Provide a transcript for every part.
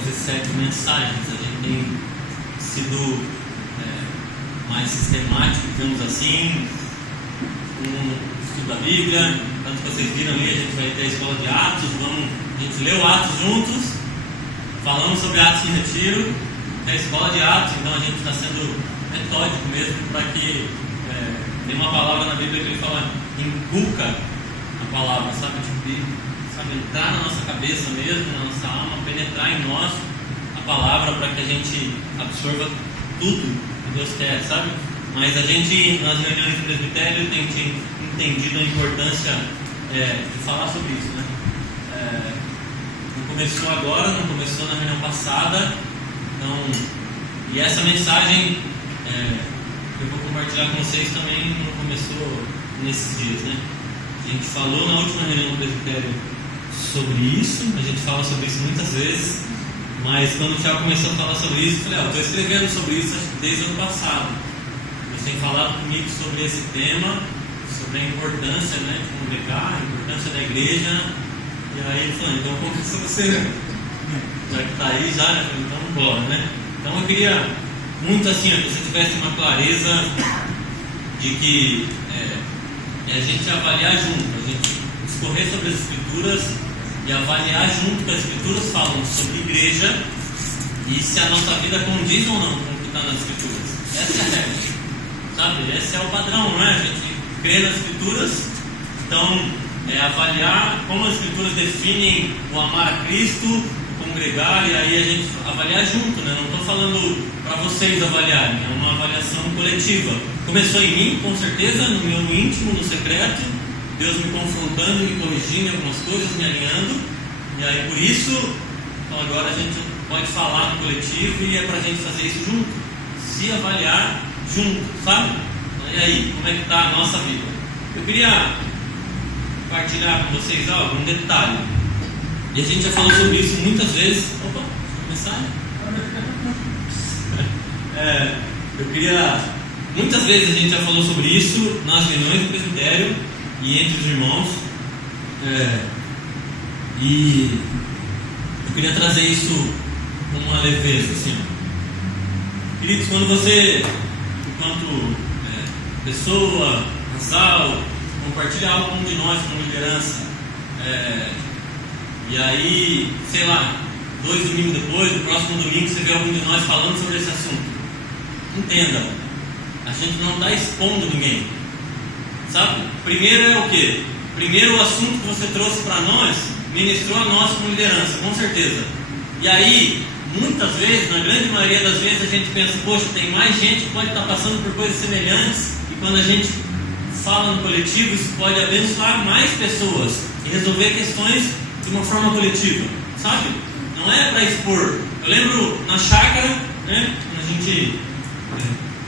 fazer 7 mensagens. A gente tem sido mais sistemático, digamos assim, com o estudo da Bíblia. Tanto que vocês viram ali, a gente vai ter a escola de Atos, a gente leu Atos juntos, falamos sobre Atos em Retiro, tem a escola de Atos, então a gente está sendo metódico mesmo para que tem uma palavra na Bíblia que ele fala, inculca a palavra, sabe entrar na nossa cabeça mesmo, na nossa alma, penetrar em nós a palavra para que a gente absorva tudo que Deus quer, sabe? Mas a gente, nas reuniões do presbitério, tem entendido a importância de falar sobre isso, né? Não começou agora, não começou na reunião passada, então, e essa mensagem eu vou compartilhar com vocês também não começou nesses dias, né? A gente falou na última reunião do presbitério sobre isso, a gente fala sobre isso muitas vezes, mas quando o Thiago começou a falar sobre isso, eu falei, estou escrevendo sobre isso desde o ano passado. Você tem falado comigo sobre esse tema, sobre a importância, né, de congregar, a importância da igreja, e aí ele falou, então começa você, já que está aí já, né? Então bora, né? Então eu queria muito assim, que você tivesse uma clareza de que a gente avaliar junto, a gente discorrer sobre as Escrituras e avaliar junto que as Escrituras falam sobre igreja e se a nossa vida condiz ou não com o que está nas Escrituras. Essa é a regra, sabe? Esse é o padrão, não é? A gente crê nas Escrituras, então avaliar como as Escrituras definem o amar a Cristo, o congregar, e aí a gente avaliar junto, né? Não estou falando para vocês avaliarem, é uma avaliação coletiva. Começou em mim, com certeza, no meu íntimo, no secreto, Deus me confrontando, me corrigindo em algumas coisas, me alinhando, e aí por isso, então agora a gente pode falar no coletivo e é para a gente fazer isso junto, se avaliar junto, sabe? E aí, como é que está a nossa vida? Eu queria compartilhar com vocês um detalhe, e a gente já falou sobre isso muitas vezes. Opa, mensagem? Muitas vezes a gente já falou sobre isso nas reuniões do presbitério e entre os irmãos, e eu queria trazer isso com uma leveza, assim, queridos, quando você, enquanto pessoa, casal, compartilha algo com um de nós como liderança, e aí, sei lá, 2 domingos depois, no próximo domingo você vê algum de nós falando sobre esse assunto, entenda, a gente não está expondo ninguém, sabe? Primeiro é o quê? Primeiro o assunto que você trouxe para nós, ministrou a nós como liderança, com certeza. E aí, muitas vezes, na grande maioria das vezes, a gente pensa, poxa, tem mais gente que pode estar passando por coisas semelhantes, e quando a gente fala no coletivo, isso pode abençoar mais pessoas e resolver questões de uma forma coletiva, sabe? Não é para expor. Eu lembro na chácara, né, quando a gente...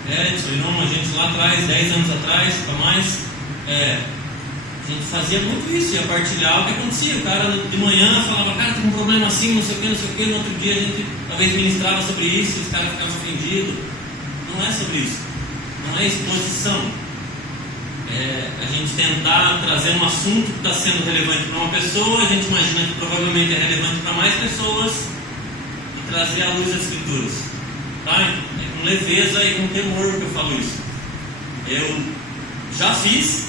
Edson e não, a gente lá atrás, 10 anos atrás, para mais, a gente fazia muito isso, ia partilhar o que acontecia. O cara de manhã falava, cara, tem um problema assim, não sei o que, no outro dia a gente talvez ministrava sobre isso, e os caras ficavam ofendidos. Não é sobre isso, não é exposição. A gente tentar trazer um assunto que está sendo relevante para uma pessoa, a gente imagina que provavelmente é relevante para mais pessoas, e trazer à luz as Escrituras, tá? Com leveza e com temor que eu falo isso. Eu já fiz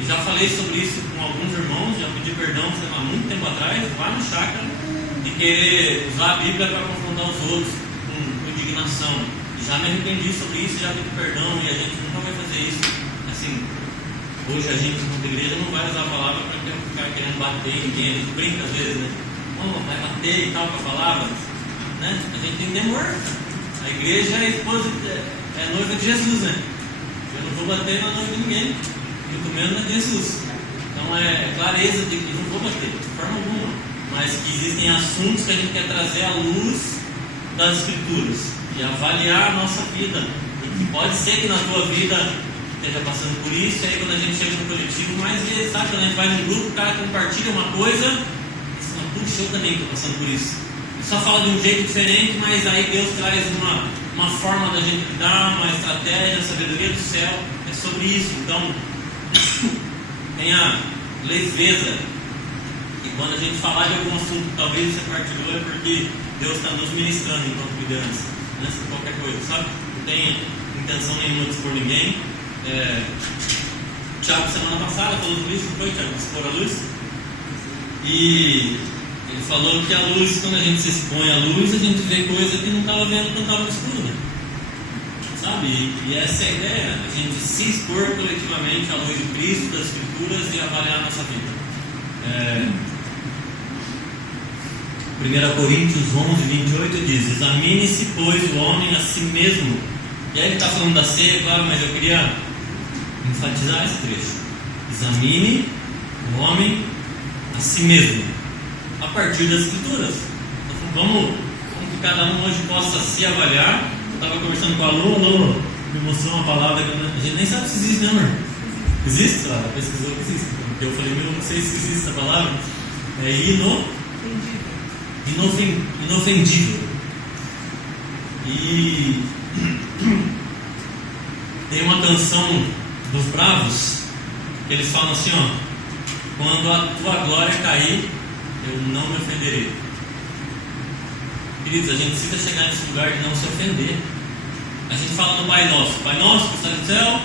e já falei sobre isso com alguns irmãos, já pedi perdão, sei lá, muito tempo atrás, lá no chácara, de querer usar a Bíblia para confrontar os outros com indignação. E já me arrependi sobre isso, já pedi perdão, e a gente nunca vai fazer isso. Assim, hoje a gente, na igreja, não vai usar a palavra para ficar querendo bater em ninguém. A gente brinca às vezes, né? Vai bater e tal com a palavra, né? A gente tem temor. A igreja é a esposa, é a noiva de Jesus, né? Eu não vou bater na noiva de ninguém, muito menos na de Jesus. Então é clareza de que não vou bater, de forma alguma, mas que existem assuntos que a gente quer trazer à luz das Escrituras e avaliar a nossa vida. E que pode ser que na tua vida esteja passando por isso, e aí quando a gente chega no coletivo, mais vezes, sabe? Quando a gente vai num grupo, o cara compartilha uma coisa, e você fala, puxa, eu também estou passando por isso. Só fala de um jeito diferente, mas aí Deus traz uma forma da gente lidar, uma estratégia, a sabedoria do céu, é sobre isso. Então, tenha leveza. E quando a gente falar de algum assunto que talvez você partilhou, é porque Deus está nos ministrando enquanto liderança, antes de qualquer coisa, sabe? Não tem intenção nenhuma de expor ninguém. Tiago, semana passada, falou sobre isso, não foi, Tiago? Expor a luz. E ele falou que a luz, quando a gente se expõe à luz, a gente vê coisa que não estava vendo quando estava no escuro, né? Sabe? E essa é a ideia, a gente se expor coletivamente à luz de Cristo, das Escrituras, e avaliar a nossa vida. 1 Coríntios 11, 28 diz: examine-se, pois, o homem a si mesmo. E aí ele está falando da ceia, claro, mas eu queria enfatizar esse trecho. Examine o homem a si mesmo, a partir das Escrituras. Então, vamos que cada um hoje possa se avaliar. Eu estava conversando com a Lu, me mostrou uma palavra que a gente nem sabe se existe, né, amor? Existe? Ela pesquisou que existe. Porque eu falei, eu não sei se existe essa palavra. É inofendível. E tem uma canção dos Bravos que eles falam assim, ó: quando a tua glória cair, eu não me ofenderei. Queridos, a gente precisa chegar nesse lugar de não se ofender. A gente fala no Pai Nosso, Pai Nosso que está no céu.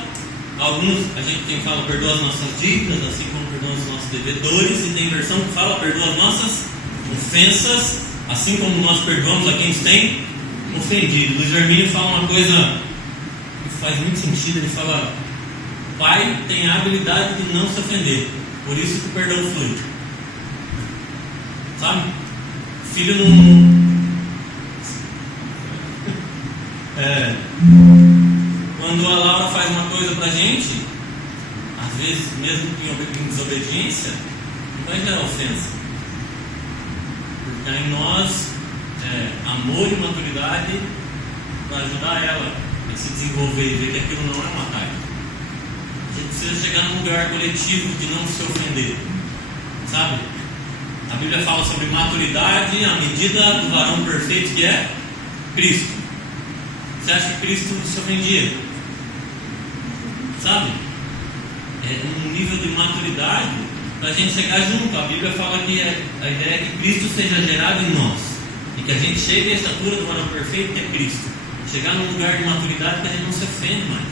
Alguns, a gente tem fala, perdoa as nossas dívidas, assim como perdoa os nossos devedores. E tem versão que fala, perdoa as nossas ofensas, assim como nós perdoamos a quem nos tem ofendido. Luiz Hermínio fala uma coisa que faz muito sentido. Ele fala: Pai tem a habilidade de não se ofender, por isso que o perdão flui. Sabe? Filho não... Quando a Laura faz uma coisa pra gente, às vezes mesmo em desobediência, não vai gerar ofensa, porque há em nós amor e maturidade para ajudar ela a se desenvolver e ver que aquilo não é um ataque. A gente precisa chegar num lugar coletivo de não se ofender, sabe? A Bíblia fala sobre maturidade, a medida do varão perfeito, que é Cristo. Você acha que Cristo se ofendia? Sabe? É um nível de maturidade para a gente chegar junto. A Bíblia fala que a ideia é que Cristo seja gerado em nós, e que a gente chegue à estatura do varão perfeito, que é Cristo. Chegar num lugar de maturidade que a gente não se ofende mais,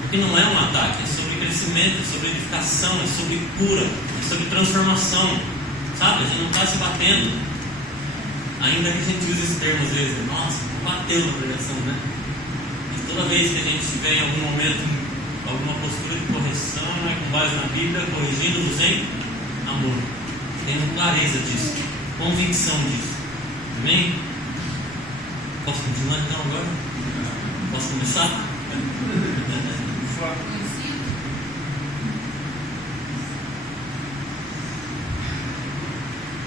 porque não é um ataque, é sobre crescimento, é sobre edificação, é sobre cura, é sobre transformação, sabe? A gente não está se batendo, ainda que a gente use esse termo às vezes. Nossa, bateu na pregação, né? E toda vez que a gente estiver em algum momento, alguma postura de correção, com base na Bíblia, corrigindo-nos em amor, tendo clareza disso, convicção disso. Amém? Posso continuar então agora? Posso começar?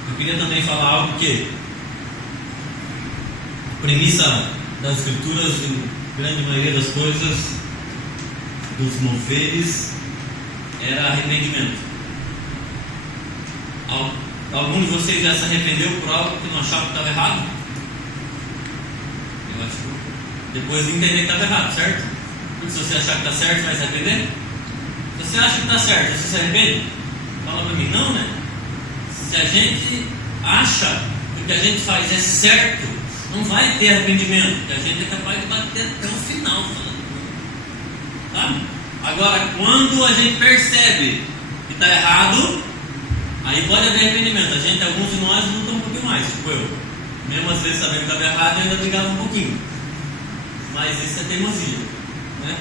Eu queria também falar algo que a premissa das Escrituras, em grande maioria das coisas, dos moveres, era arrependimento. Algum de vocês já se arrependeu por algo que não achava que estava errado? Eu acho que depois de entender que estava errado, certo? Porque se você achar que está certo, vai se arrepender? Se você acha que está certo, você se arrepende? Fala para mim, não, né? Se a gente acha que o que a gente faz é certo, não vai ter arrependimento, porque a gente é capaz de bater até o final, sabe? Agora, quando a gente percebe que está errado, aí pode haver arrependimento. Alguns de nós lutam um pouquinho mais, tipo eu. Mesmo às vezes sabendo que estava errado, eu ainda brigava um pouquinho. Mas isso é teimosia, né?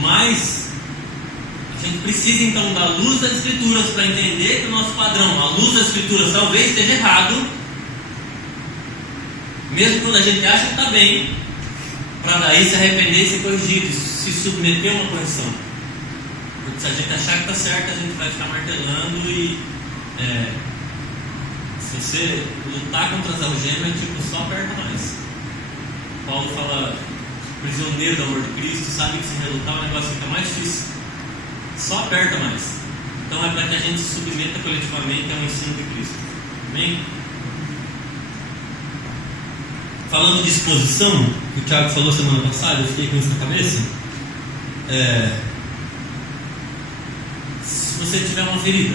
Mas a gente precisa então da luz das Escrituras para entender que o nosso padrão, a luz das Escrituras, talvez esteja errado, mesmo quando a gente acha que está bem, para daí se arrepender e se corrigir, se submeter a uma correção. Porque se a gente achar que está certo, a gente vai ficar martelando e se você lutar contra as algemas, só aperta mais. Paulo fala, prisioneiro do amor de Cristo, sabe que se relutar o negócio fica mais difícil. Só aperta mais. Então é para que a gente se submeta coletivamente ao ensino de Cristo. Amém? Falando de exposição, que o Thiago falou semana passada, eu fiquei com isso na cabeça. Se você tiver uma ferida,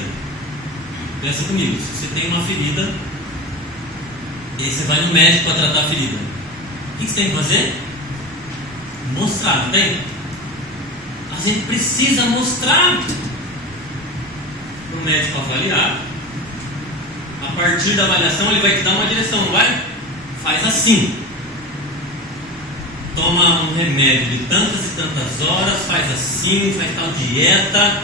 pensa comigo, se você tem uma ferida, E aí você vai no médico para tratar a ferida. O que você tem que fazer? Mostrar, não tem? A gente precisa mostrar para o médico avaliar. A partir da avaliação ele vai te dar uma direção, não vai? Faz assim. Toma um remédio de tantas e tantas horas, faz assim, faz tal dieta.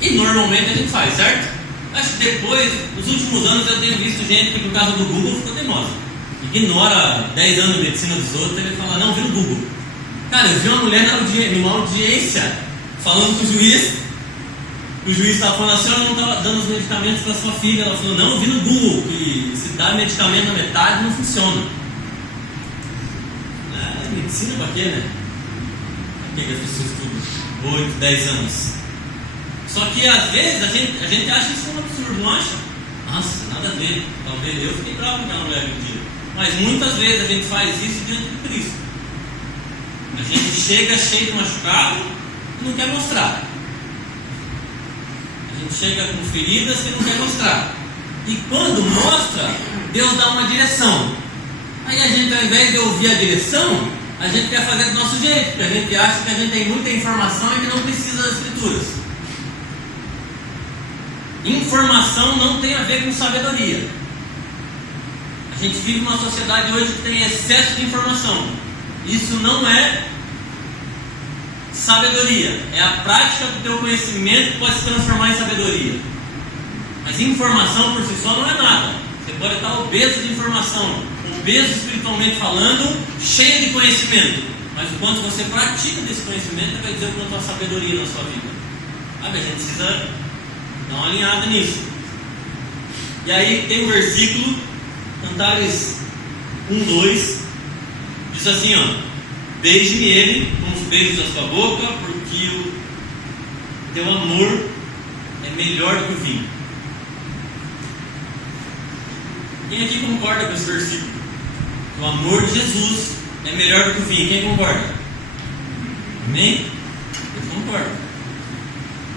E normalmente a gente faz, certo? Acho que depois, nos últimos anos eu tenho visto gente que por causa do Google ficou teimosa. Ignora 10 anos de medicina dos outros, ele fala, não, vira o Google. Cara, eu vi uma mulher numa audiência falando com o juiz estava falando, a senhora não estava dando os medicamentos para sua filha. Ela falou, não, eu vi no Google que se dá medicamento na metade não funciona. Medicina para quê, né? Para que as pessoas estudam 8, 10 anos? Só que às vezes a gente acha isso um absurdo, não acha? Nossa, nada a ver. Talvez eu fiquei bravo com aquela mulher aquele dia. Mas muitas vezes a gente faz isso diante de Cristo. A gente chega cheio de machucado e não quer mostrar. A gente chega com feridas e não quer mostrar. E quando mostra, Deus dá uma direção. Aí a gente, ao invés de ouvir a direção, a gente quer fazer do nosso jeito, porque a gente acha que a gente tem muita informação e que não precisa das Escrituras. Informação não tem a ver com sabedoria. A gente vive numa sociedade hoje que tem excesso de informação. Isso não é sabedoria, é a prática do teu conhecimento que pode se transformar em sabedoria. Mas informação por si só não é nada. Você pode estar obeso de informação, obeso espiritualmente falando, cheio de conhecimento, mas o quanto você pratica desse conhecimento vai dizer o quanto há sabedoria na sua vida. Sabe, a gente precisa dar uma alinhada nisso. E aí tem um versículo, Cantares 1:2, diz assim, ó: beije-me ele com os beijos da sua boca, porque o teu amor é melhor do que o vinho. Quem aqui concorda com esse versículo? O amor de Jesus é melhor do que o vinho. Quem concorda? Amém? Eu concordo.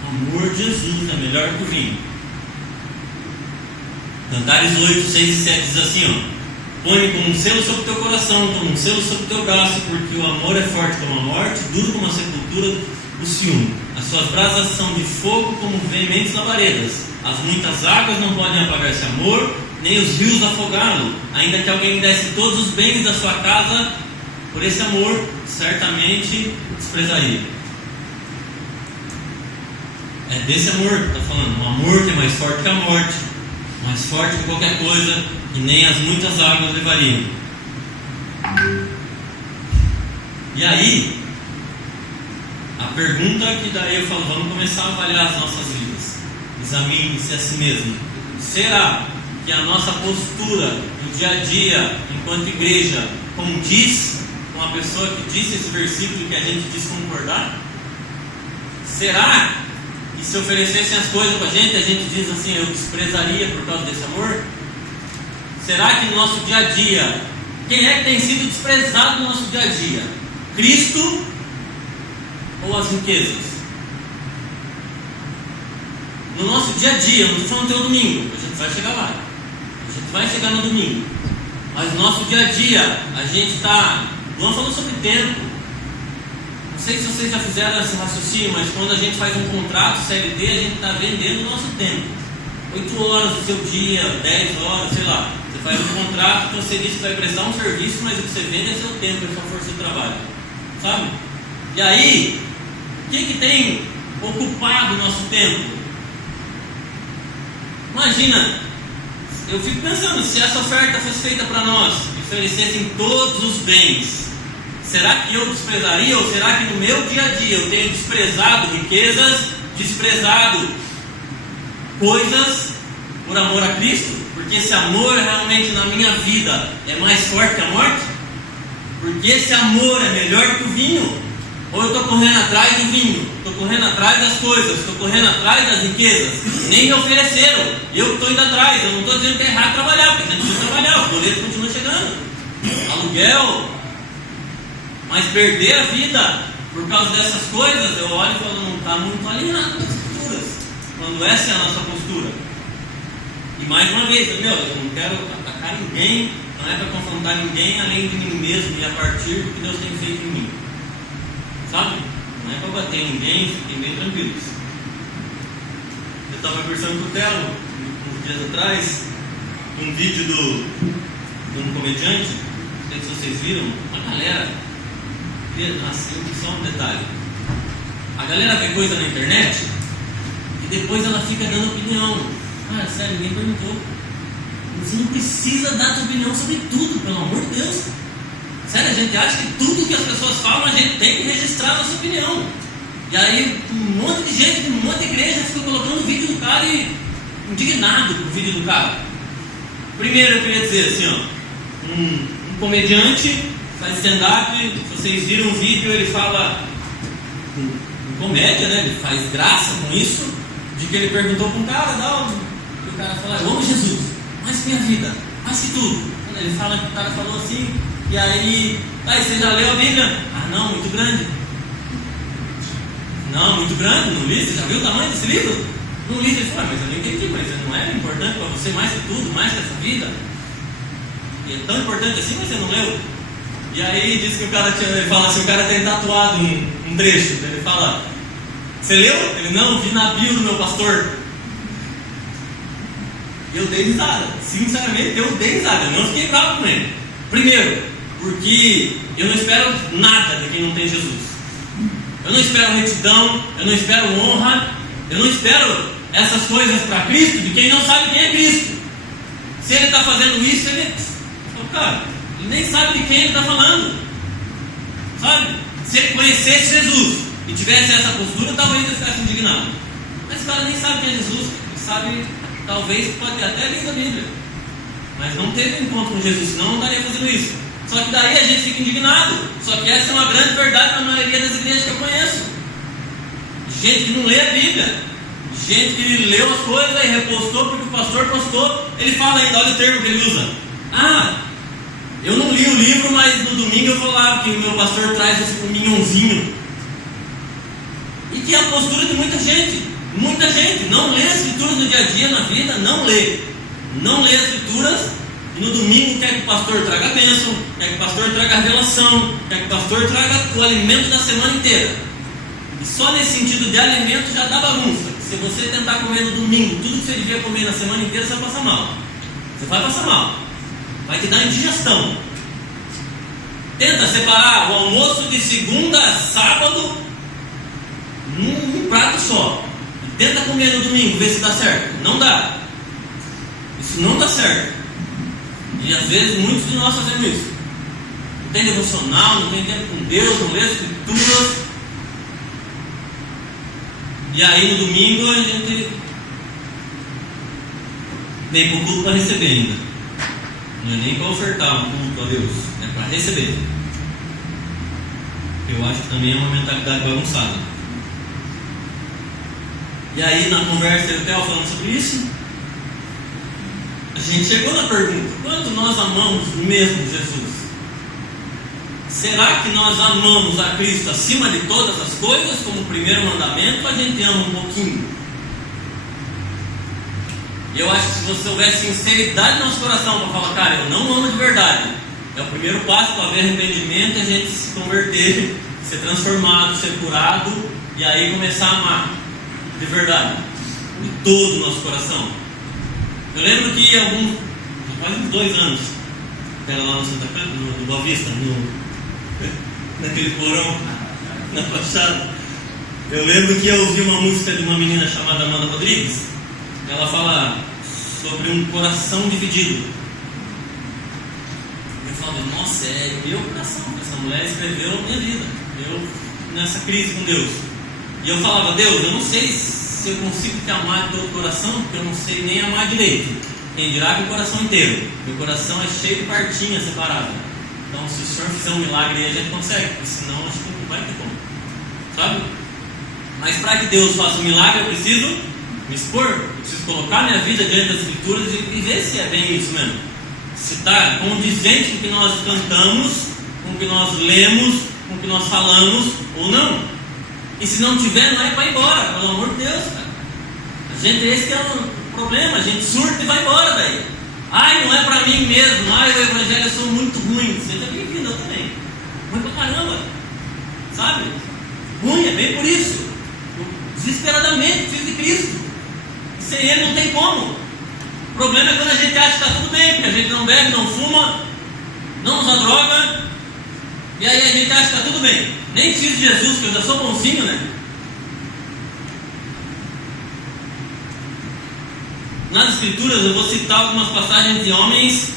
O amor de Jesus é melhor do que o vinho. Cantares 8, 6 e 7 diz assim, ó: põe como um selo sobre o teu coração, como um selo sobre o teu braço, porque o amor é forte como a morte, duro como a sepultura, o ciúme. As suas brasas são de fogo como veementes labaredas. As muitas águas não podem apagar esse amor, nem os rios afogá-lo. Ainda que alguém desse todos os bens da sua casa, por esse amor, certamente desprezaria. É desse amor que está falando. Um amor que é mais forte que a morte, mais forte que qualquer coisa, e nem as muitas águas levariam. E aí, a pergunta que daí eu falo, vamos começar a avaliar as nossas vidas. Examine-se a si mesmo. Será que a nossa postura no dia a dia, enquanto igreja, condiz com a pessoa que disse esse versículo que a gente diz concordar? Será que se oferecessem as coisas para a gente diz assim, eu desprezaria por causa desse amor? Será que no nosso dia a dia, quem é que tem sido desprezado no nosso dia a dia? Cristo ou as riquezas? No nosso dia a dia, não estou falando do teu domingo, a gente vai chegar lá. A gente vai chegar no domingo. Mas no nosso dia a dia, a gente está... Vamos falando sobre tempo. Não sei se vocês já fizeram esse raciocínio, mas quando a gente faz um contrato CLT, a gente está vendendo o nosso tempo. 8 horas do seu dia, 10 horas, sei lá. Você faz um contrato que você diz que vai prestar um serviço, mas o que você vende é seu tempo, é sua força de trabalho. Sabe? E aí, o que tem ocupado o nosso tempo? Imagina, eu fico pensando, se essa oferta fosse feita para nós, oferecessem todos os bens, será que eu desprezaria? Ou será que no meu dia a dia eu tenho desprezado riquezas, desprezado coisas por amor a Cristo? Porque esse amor realmente na minha vida é mais forte que a morte? Porque esse amor é melhor que o vinho? Ou eu estou correndo atrás do vinho, estou correndo atrás das coisas, estou correndo atrás das riquezas, nem me ofereceram, eu estou indo atrás. Eu não estou dizendo que é errado trabalhar, porque a gente precisa trabalhar, o boleto continua chegando, aluguel, mas perder a vida por causa dessas coisas, eu olho e falo, não está muito alinhado com as Escrituras, quando essa é a nossa postura. E mais uma vez, entendeu? Eu não quero atacar ninguém, não é para confrontar ninguém além de mim mesmo e a partir do que Deus tem feito em mim. Sabe? Não é para bater em ninguém, fiquem bem tranquilos. Eu estava conversando com o Telo uns dias atrás, um vídeo de um comediante, não sei se vocês viram, uma galera. Nossa, só um detalhe. A galera vê coisa na internet e depois ela fica dando opinião. Ah, sério, ninguém perguntou. Você não precisa dar tua opinião sobre tudo, pelo amor de Deus. Sério, a gente acha que tudo que as pessoas falam, a gente tem que registrar a nossa opinião. E aí um monte de gente, de um monte de igreja fica colocando o vídeo do cara e indignado com o vídeo do cara. Primeiro eu queria dizer assim, ó, um comediante faz stand-up, vocês viram o vídeo, ele fala em comédia, né? Ele faz graça com isso, de que ele perguntou para um cara, e o cara fala, eu amo Jesus, mais que minha vida, mais que tudo. Ele fala que o cara falou assim, e aí, você já leu a Bíblia? Ah não, muito grande. Não, muito grande, não li, você já viu o tamanho desse livro? Não li, ele fala, mas eu não entendi, mas não é importante para você mais que tudo, mais que essa vida? E é tão importante assim, mas você não leu? E aí diz que o cara ele fala assim, o cara tem tatuado um trecho, ele fala, você leu? Ele, não, vi na bio do meu pastor. Eu dei risada, sinceramente eu dei risada, eu não fiquei bravo com ele. Primeiro, porque eu não espero nada de quem não tem Jesus. Eu não espero retidão, eu não espero honra, eu não espero essas coisas para Cristo de quem não sabe quem é Cristo. Se ele está fazendo isso, ele nem sabe de quem ele está falando, sabe? Se ele conhecesse Jesus e tivesse essa postura, talvez ele ficasse indignado. Mas o cara nem sabe quem é Jesus, ele sabe, talvez pode ter até lido a Bíblia, mas não teve encontro com Jesus, senão não estaria fazendo isso. Só que daí a gente fica indignado. Só que essa é uma grande verdade na maioria das igrejas que eu conheço. Gente que não lê a Bíblia, gente que leu as coisas e repostou porque o pastor postou. Ele fala ainda, olha o termo que ele usa. Eu não li o livro, mas no domingo eu vou lá, porque o meu pastor traz esse minhãozinho. E que é a postura de muita gente. Muita gente não lê as escrituras no dia a dia, na vida, não lê as escrituras. E no domingo quer que o pastor traga a bênção, quer que o pastor traga a revelação, quer que o pastor traga o alimento da semana inteira. E só nesse sentido de alimento já dá bagunça. Se você tentar comer no domingo tudo que você devia comer na semana inteira, você vai passar mal. Você vai passar mal. Vai te dar indigestão. Tenta separar o almoço de segunda a sábado num prato só. E tenta comer no domingo, ver se dá certo. Não dá. Isso não dá certo. E às vezes muitos de nós fazemos isso. Não tem devocional, não tem tempo com Deus, não lê as escrituras. E aí no domingo a gente vem para o culto para receber ainda. Não é nem para ofertar um culto a Deus, é para receber. Eu acho que também é uma mentalidade bagunçada. E aí na conversa eu estava falando sobre isso. A gente chegou na pergunta, quanto nós amamos mesmo Jesus? Será que nós amamos a Cristo acima de todas as coisas, como o primeiro mandamento, ou a gente ama um pouquinho? Eu acho que se você houver sinceridade no nosso coração para falar, cara, eu não amo de verdade, é o primeiro passo para haver arrependimento e a gente se converter, ser transformado, ser curado, e aí começar a amar de verdade, de todo o nosso coração. Eu lembro que quase uns 2 anos, era lá no Santa Cruz, no Boa Vista, naquele porão, na fachada. Eu lembro que eu ouvi uma música de uma menina chamada Amanda Rodrigues. Ela fala sobre um coração dividido. Eu falo, nossa, é meu coração. Essa mulher escreveu a minha vida. Eu nessa crise com Deus. E eu falava, Deus, eu não sei se eu consigo te amar de todo o coração, porque eu não sei nem amar direito. Quem dirá que o coração inteiro? Meu coração é cheio de partinhas separadas. Então, se o Senhor fizer um milagre aí, a gente consegue, porque senão acho que não vai ter como. Sabe? Mas para que Deus faça um milagre, eu preciso me expor, eu preciso colocar minha vida diante das Escrituras e ver se é bem isso mesmo. Se está condizente com o que nós cantamos, com o que nós lemos, com o que nós falamos ou não. E se não tiver, não é para ir embora, pelo amor de Deus, cara. A gente, esse que é problema, a gente surta e vai embora daí. Ai, não é pra mim mesmo, ai, o evangelho eu sou muito ruim. Seja bem-vindo, eu também. Ruim pra caramba, sabe? Ruim, é bem por isso. Eu desesperadamente preciso de Cristo. Sem Ele não tem como. O problema é quando a gente acha que está tudo bem, porque a gente não bebe, não fuma, não usa droga, e aí a gente acha que está tudo bem. Nem preciso de Jesus, que eu já sou bonzinho, né? Nas Escrituras eu vou citar algumas passagens de homens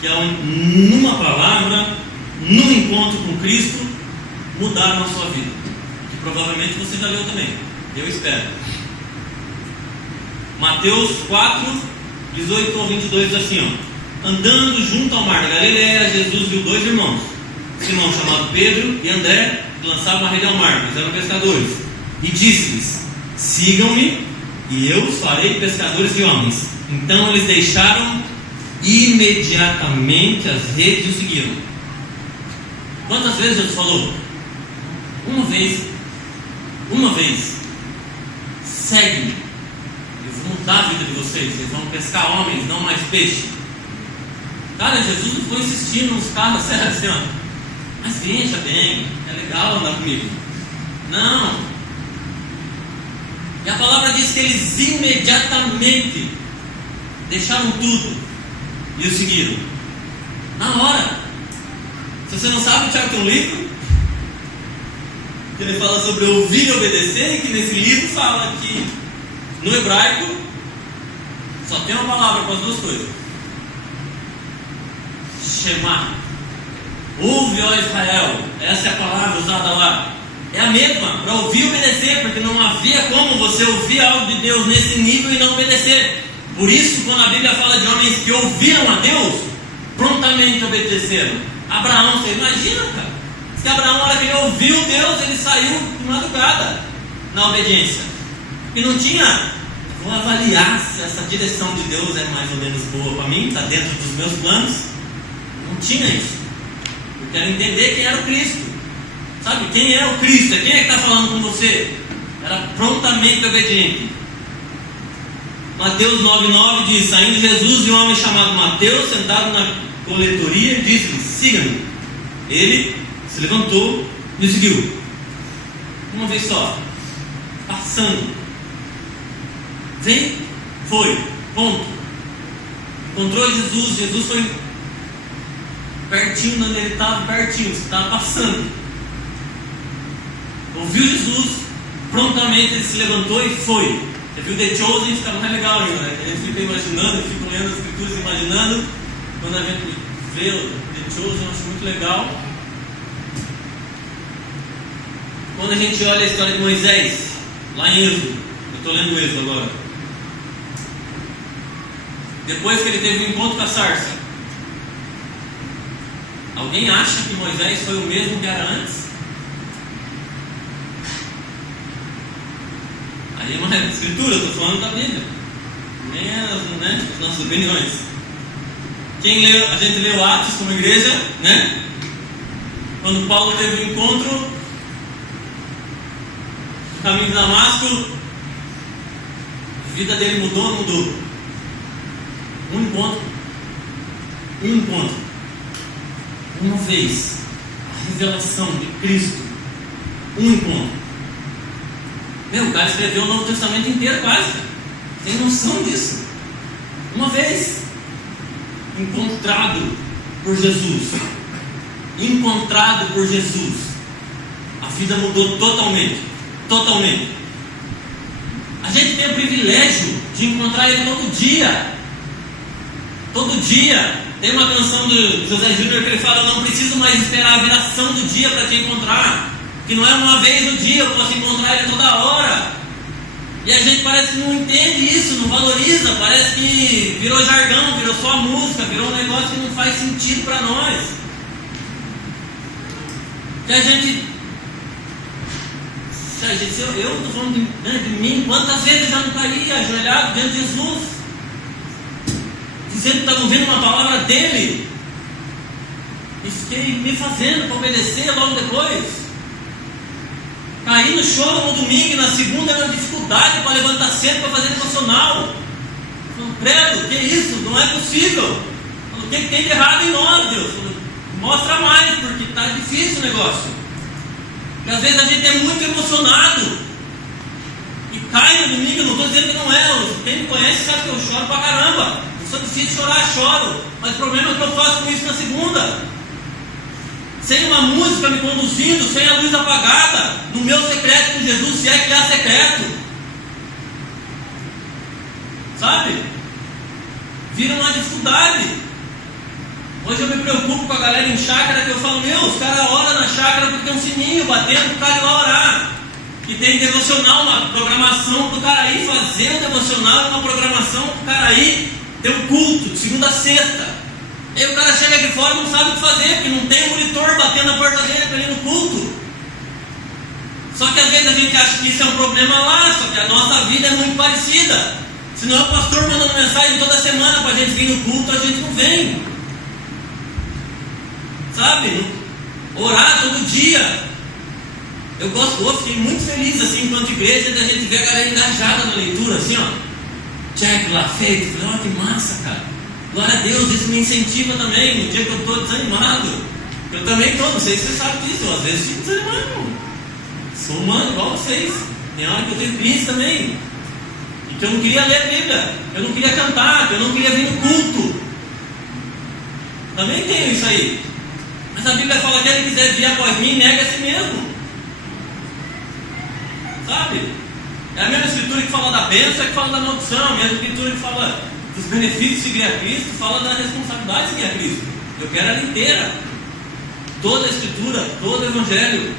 que, numa palavra, num encontro com Cristo, mudaram a sua vida. Que provavelmente você já leu também, eu espero. Mateus 4, 18 ao 22 diz assim, ó: andando junto ao mar da Galileia, Jesus viu dois irmãos, Simão chamado Pedro e André, que lançavam a rede ao mar, pois eram pescadores, e disse-lhes: sigam-me e eu os farei pescadores de homens. Então eles deixaram imediatamente as redes e o seguiram. Quantas vezes Jesus falou? Uma vez. Segue-me, eu vou mudar a vida de vocês vão pescar homens, não mais peixe. Cara, Jesus não foi insistindo nos caras, sério, assim, ó, mas veja bem, é legal andar comigo. Não. E a palavra diz que eles imediatamente deixaram tudo e o seguiram. Na hora. Se você não sabe, o Tiago tem um livro que ele fala sobre ouvir e obedecer, e que nesse livro fala que no hebraico só tem uma palavra para as duas coisas: Shema. Ouve, ó Israel. Essa é a palavra usada lá. É a mesma, para ouvir e obedecer, porque não havia como você ouvir algo de Deus nesse nível e não obedecer. Por isso, quando a Bíblia fala de homens que ouviram a Deus, prontamente obedeceram. Abraão, você imagina, cara? Se Abraão, na hora que ele ouviu Deus, ele saiu de madrugada na obediência. E não tinha, vou avaliar se essa direção de Deus é mais ou menos boa para mim, está dentro dos meus planos. Não tinha isso. Eu quero entender quem era o Cristo. Sabe, quem é o Cristo? Quem é que está falando com você? Era prontamente obediente. Mateus 9,9 diz: saindo Jesus e um homem chamado Mateus, sentado na coletoria, disse-lhe: siga-me. Ele se levantou e o seguiu. Uma vez só. Passando. Vem, foi, ponto. Encontrou Jesus, Jesus foi pertinho de onde ele estava, pertinho, você estava passando. Ouviu Jesus, prontamente ele se levantou e foi. Você viu The Chosen, ficava mais legal ainda, né? A gente fica imaginando, fica lendo as escrituras imaginando. Quando a gente vê The Chosen, eu acho muito legal. Quando a gente olha a história de Moisés, lá em Êxodo, eu estou lendo o Êxodo agora. Depois que ele teve um encontro com a sarça, alguém acha que Moisés foi o mesmo que era antes? Aí é uma escritura, eu estou falando da Bíblia, nem as nossas opiniões. Quem leu, a gente leu Atos como igreja, né? Quando Paulo teve um encontro no caminho de Damasco, a vida dele mudou ou não mudou? Um encontro, uma vez, a revelação de Cristo, um encontro. Meu, o cara escreveu o Novo Testamento inteiro quase, cara. Tem noção disso? Uma vez encontrado por Jesus, a vida mudou totalmente. A gente tem o privilégio de encontrar Ele todo dia. Tem uma canção do José Júnior que ele fala: eu não preciso mais esperar a viração do dia para te encontrar, que não é uma vez no dia, eu posso encontrar Ele toda hora. E a gente parece que não entende isso, não valoriza, parece que virou jargão, virou só música, virou um negócio que não faz sentido para nós. Que a gente, eu estou falando de mim, quantas vezes eu já não caí ajoelhado diante de Jesus, dizendo que estava ouvindo uma palavra dele, e fiquei me fazendo para obedecer logo depois. Caí no choro no domingo e na segunda era uma dificuldade para levantar cedo para fazer devocional. Credo, que isso? Não é possível. O que tem de errado em nós, Deus? Mostra mais, porque está difícil o negócio. Porque às vezes a gente é muito emocionado e cai no domingo. Não estou dizendo que não é. Quem me conhece sabe que eu choro pra caramba. Eu sou difícil chorar, choro. Mas o problema é que eu faço com isso na segunda. Sem uma música me conduzindo, sem a luz apagada, no meu secreto com Jesus, se é que há secreto. Sabe? Vira uma dificuldade. Hoje eu me preocupo com a galera em chácara, que eu falo, os caras oram na chácara porque tem um sininho batendo para o cara ir lá orar. Que tem devocional, uma programação para o cara ir fazer um devocional, uma programação para o cara ir ter um culto, de segunda a sexta. Aí o cara chega aqui fora e não sabe o que fazer, porque não tem um monitor batendo na porta dele para ir no culto. Só que às vezes a gente acha que isso é um problema lá, só que a nossa vida é muito parecida. Senão o pastor mandando mensagem toda semana para a gente vir no culto, a gente não vem. Sabe? Orar todo dia. Eu fiquei muito feliz assim, enquanto igreja, da gente ver a galera engajada na leitura, assim, ó. Check lá, feito. Falei, que massa, cara. Glória a Deus, isso me incentiva também. No dia que eu estou desanimado. Eu também estou, não sei se você sabe disso, eu às vezes fico desanimado. Sou humano igual vocês. Tem hora que eu tenho crise também. E que eu não queria ler a Bíblia, eu não queria cantar, eu não queria vir no culto. Também tenho isso aí. Mas a Bíblia fala que ele quiser vir após mim, nega a si mesmo. Sabe? É a mesma escritura que fala da bênção, é que fala da maldição. A mesma escritura que fala dos benefícios de seguir a Cristo, fala da responsabilidade de seguir a Cristo. Eu quero ela inteira. Toda a escritura, todo o evangelho.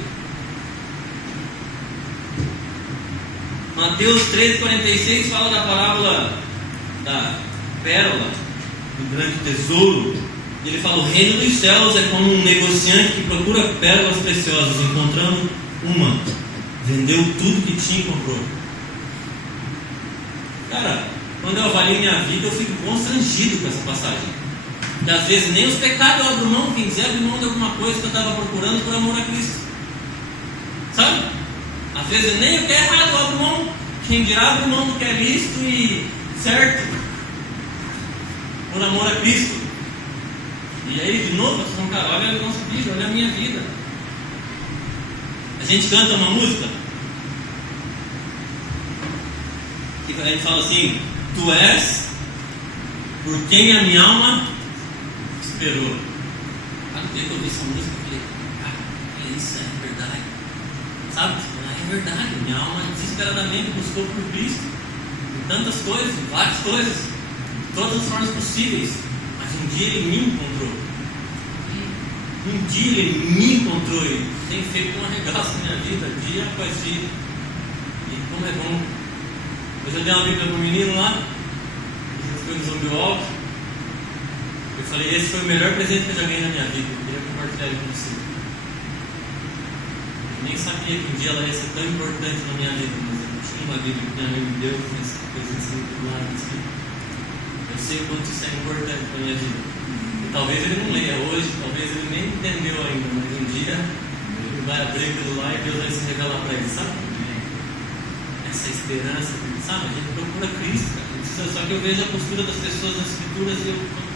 Mateus 13,46 fala da parábola da pérola, do grande tesouro. Ele fala, o reino dos céus é como um negociante que procura pérolas preciosas, encontrando uma, vendeu tudo que tinha e comprou. Cara, quando eu avalio minha vida, eu fico constrangido com essa passagem. Porque às vezes nem os pecados eu abro mão, quem quiser abrir mão de alguma coisa que eu estava procurando por amor a Cristo. Sabe? Às vezes nem o que é errado eu abro mão. Quem dirá abrir mão do que é lícito e certo, por amor a Cristo. E aí, de novo, vocês vão, cara, olha a nossa vida, olha a minha vida. A gente canta uma música que a gente fala assim, tu és por quem a minha alma esperou. Cada dia que eu ouvi essa música, eu falei, cara, isso é verdade. Sabe? É verdade, minha alma desesperadamente buscou por Cristo em tantas coisas, em várias coisas, de todas as formas possíveis. Mas um dia ele me encontrou. Um dia ele me encontrou e tem feito um arregaço na minha vida, dia após dia. E como é bom. Hoje eu dei uma Bíblia para o menino lá, a gente foi no Zombie Walk. Eu falei, esse foi o melhor presente que eu já ganhei na minha vida. Eu queria compartilhar ele com você. Eu nem sabia que um dia ela ia ser tão importante na minha vida, mas eu tinha uma Bíblia que minha mãe me deu, com essa coisa assim do lado, assim. Eu sei o quanto isso é importante para a minha vida. Talvez ele não leia hoje, talvez ele nem entendeu ainda, mas um dia ele vai abrir aquilo lá e Deus vai se revelar para ele, sabe? Essa esperança, sabe? A gente procura Cristo, cara. Só que eu vejo a postura das pessoas nas escrituras e eu falo,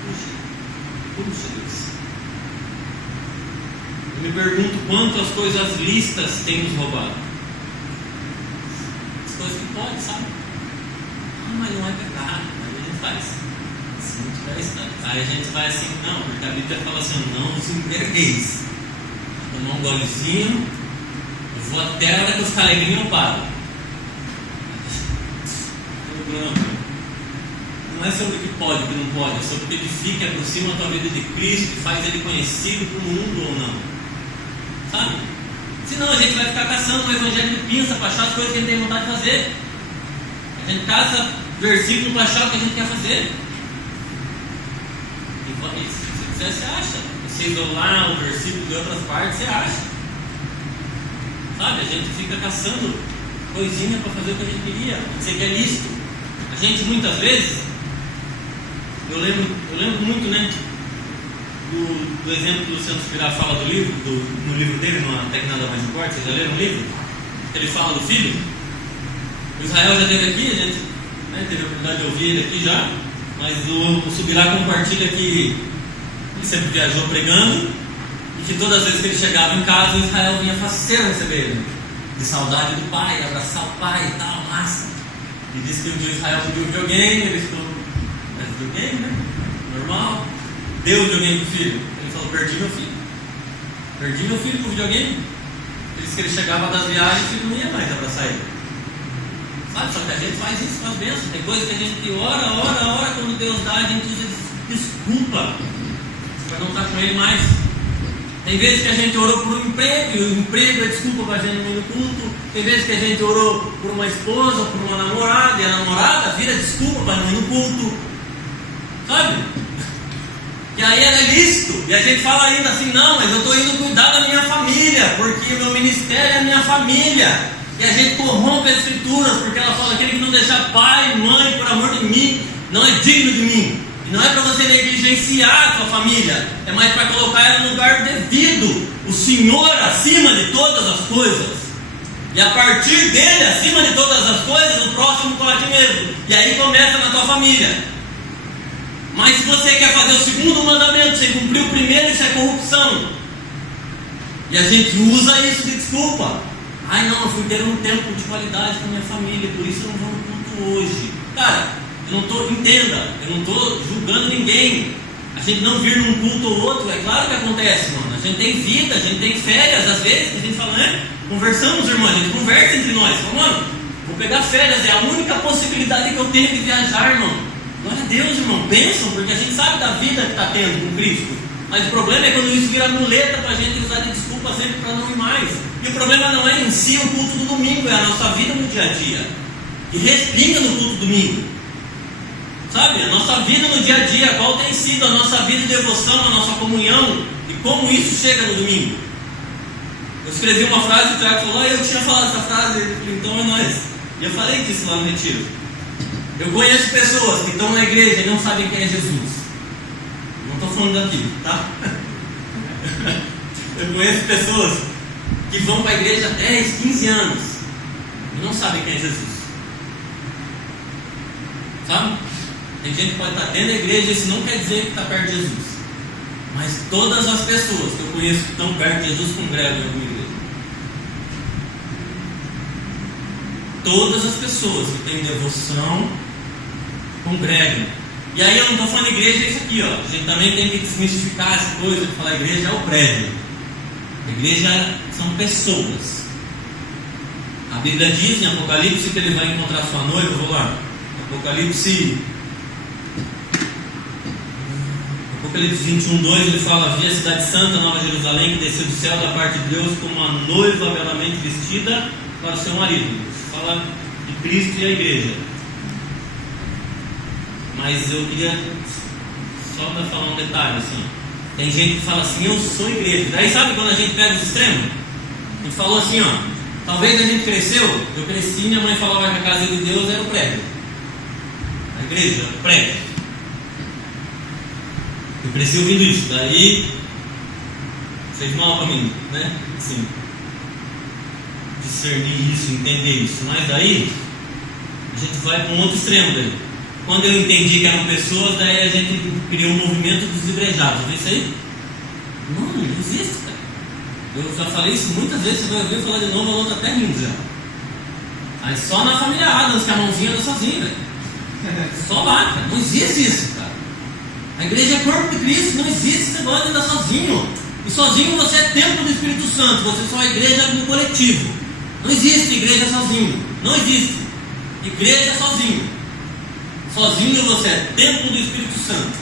puxa Deus. Eu me pergunto quanto as coisas listas têm nos roubado. As coisas que podem, sabe? Mas não é pecado, mas a gente faz. Aí a gente vai assim, não, porque a Bíblia fala assim, não os embriagueis. Tomar um golezinho, eu vou até a hora que eu ficar alegrinho eu paro. Não é sobre o que pode, o que não pode, é sobre o que edifica e aproxima a tua vida de Cristo e faz ele conhecido para o mundo ou não. Sabe? Senão a gente vai ficar caçando um evangelho de pinça para achar as coisas que a gente tem vontade de fazer. A gente caça versículo para achar o que a gente quer fazer. E se quiser, você acha. Você isolar o versículo de outras partes, você acha. Sabe? A gente fica caçando coisinha para fazer o que a gente queria. Você quer lícito. A gente muitas vezes, eu lembro muito, né? Do exemplo do Luciano Subirá fala do livro, no livro dele, não Até que Nada Mais Importa. Vocês já leram o livro? Ele fala do filho. O Israel já esteve aqui, a gente né? Teve a oportunidade de ouvir ele aqui já, mas o Subirá compartilha que ele sempre viajou pregando e que todas as vezes que ele chegava em casa, o Israel vinha faceiro receber ele, de saudade do pai, abraçar o pai e tal, massa. E disse que um dia o Israel pediu videogame, ele ficou, mas videogame, né? Normal. Deu o videogame pro filho. Ele falou, perdi meu filho pro videogame. Ele disse que ele chegava das viagens e o filho não ia mais abraçar ele. Sabe, só que a gente faz isso com as bênçãos. Tem coisa que a gente ora, quando Deus dá, a gente usa desculpa para não estar com ele mais. Tem vezes que a gente orou por um emprego, e o emprego é desculpa para a gente não ir no culto. Tem vezes que a gente orou por uma esposa, por uma namorada, e a namorada vira desculpa para não ir no culto. Sabe? E aí ela é lícito, e a gente fala ainda assim, não, mas eu estou indo cuidar da minha família, porque o meu ministério é a minha família. E a gente corrompe as escrituras, porque ela fala, aquele que não deixar pai, mãe, por amor de mim, não é digno de mim. E não é para você negligenciar a sua família, é mais para colocar ela no lugar devido. O Senhor acima de todas as coisas. E a partir dele, acima de todas as coisas, o próximo com a ti mesmo. E aí começa na tua família. Mas se você quer fazer o segundo mandamento, sem cumprir o primeiro, isso é corrupção. E a gente usa isso de desculpa. Ai não, eu fui ter um tempo de qualidade com a minha família, por isso eu não vou no culto hoje. Cara, entenda, eu não estou julgando ninguém. A gente não vir num culto ou outro, é claro que acontece, mano. A gente tem vida, a gente tem férias, às vezes, que a gente fala, né? Conversamos, irmão, a gente conversa entre nós. Fala, mano, vou pegar férias, é a única possibilidade que eu tenho de viajar, irmão. Glória a Deus, irmão, bênção, porque a gente sabe da vida que está tendo com Cristo. Mas o problema é quando isso vira muleta para a gente usar de desculpa sempre para não ir mais. E o problema não é em si o culto do domingo, é a nossa vida no dia a dia. E respinga no culto do domingo. Sabe, a nossa vida no dia a dia, qual tem sido a nossa vida de devoção, a nossa comunhão, e como isso chega no domingo. Eu escrevi uma frase, o Tiago falou, eu tinha falado essa frase, então é nós. E eu falei disso lá no retiro. Eu conheço pessoas que estão na igreja e não sabem quem é Jesus. Não estou falando daqui, tá? Eu conheço pessoas que vão para a igreja há 10, 15 anos e não sabem quem é Jesus. Sabe? Tem gente que pode estar dentro da igreja e isso não quer dizer que está perto de Jesus. Mas todas as pessoas que eu conheço que estão perto de Jesus congregam em alguma igreja. Todas as pessoas que têm devoção congregam. E aí eu não estou falando igreja, é isso aqui, ó. A gente também tem que desmistificar essa coisa de falar igreja é o prédio. A igreja são pessoas. A Bíblia diz em Apocalipse que ele vai encontrar sua noiva. Vou lá. Apocalipse 21:2 ele fala: vi a cidade santa, Nova Jerusalém, que desceu do céu da parte de Deus como uma noiva belamente vestida para o seu marido. Fala de Cristo e a igreja. Mas eu queria só falar um detalhe assim. Tem gente que fala assim, eu sou igreja. Daí sabe quando a gente pega os extremos? A gente falou assim, ó. Talvez a gente cresceu, eu cresci, minha mãe falava que a casa de Deus era o prédio. A igreja, o prédio. Eu cresci ouvindo isso, daí fez mal para mim, né? Assim, discernir isso, entender isso. Mas daí a gente vai para um outro extremo daí. Quando eu entendi que eram pessoas, daí a gente criou um movimento dos igrejados. Vê isso aí? Não existe, cara. Eu já falei isso muitas vezes, você vai ouvir falar de novo, a outra até rindo já. Mas só na família Adams que a mãozinha anda sozinha, velho. Só lá, cara. Não existe isso, cara. A igreja é corpo de Cristo, não existe esse negócio de andar sozinho. E sozinho você é templo do Espírito Santo, você só é igreja no coletivo. Não existe igreja sozinho. Não existe. Igreja sozinho. Sozinho você é templo do Espírito Santo.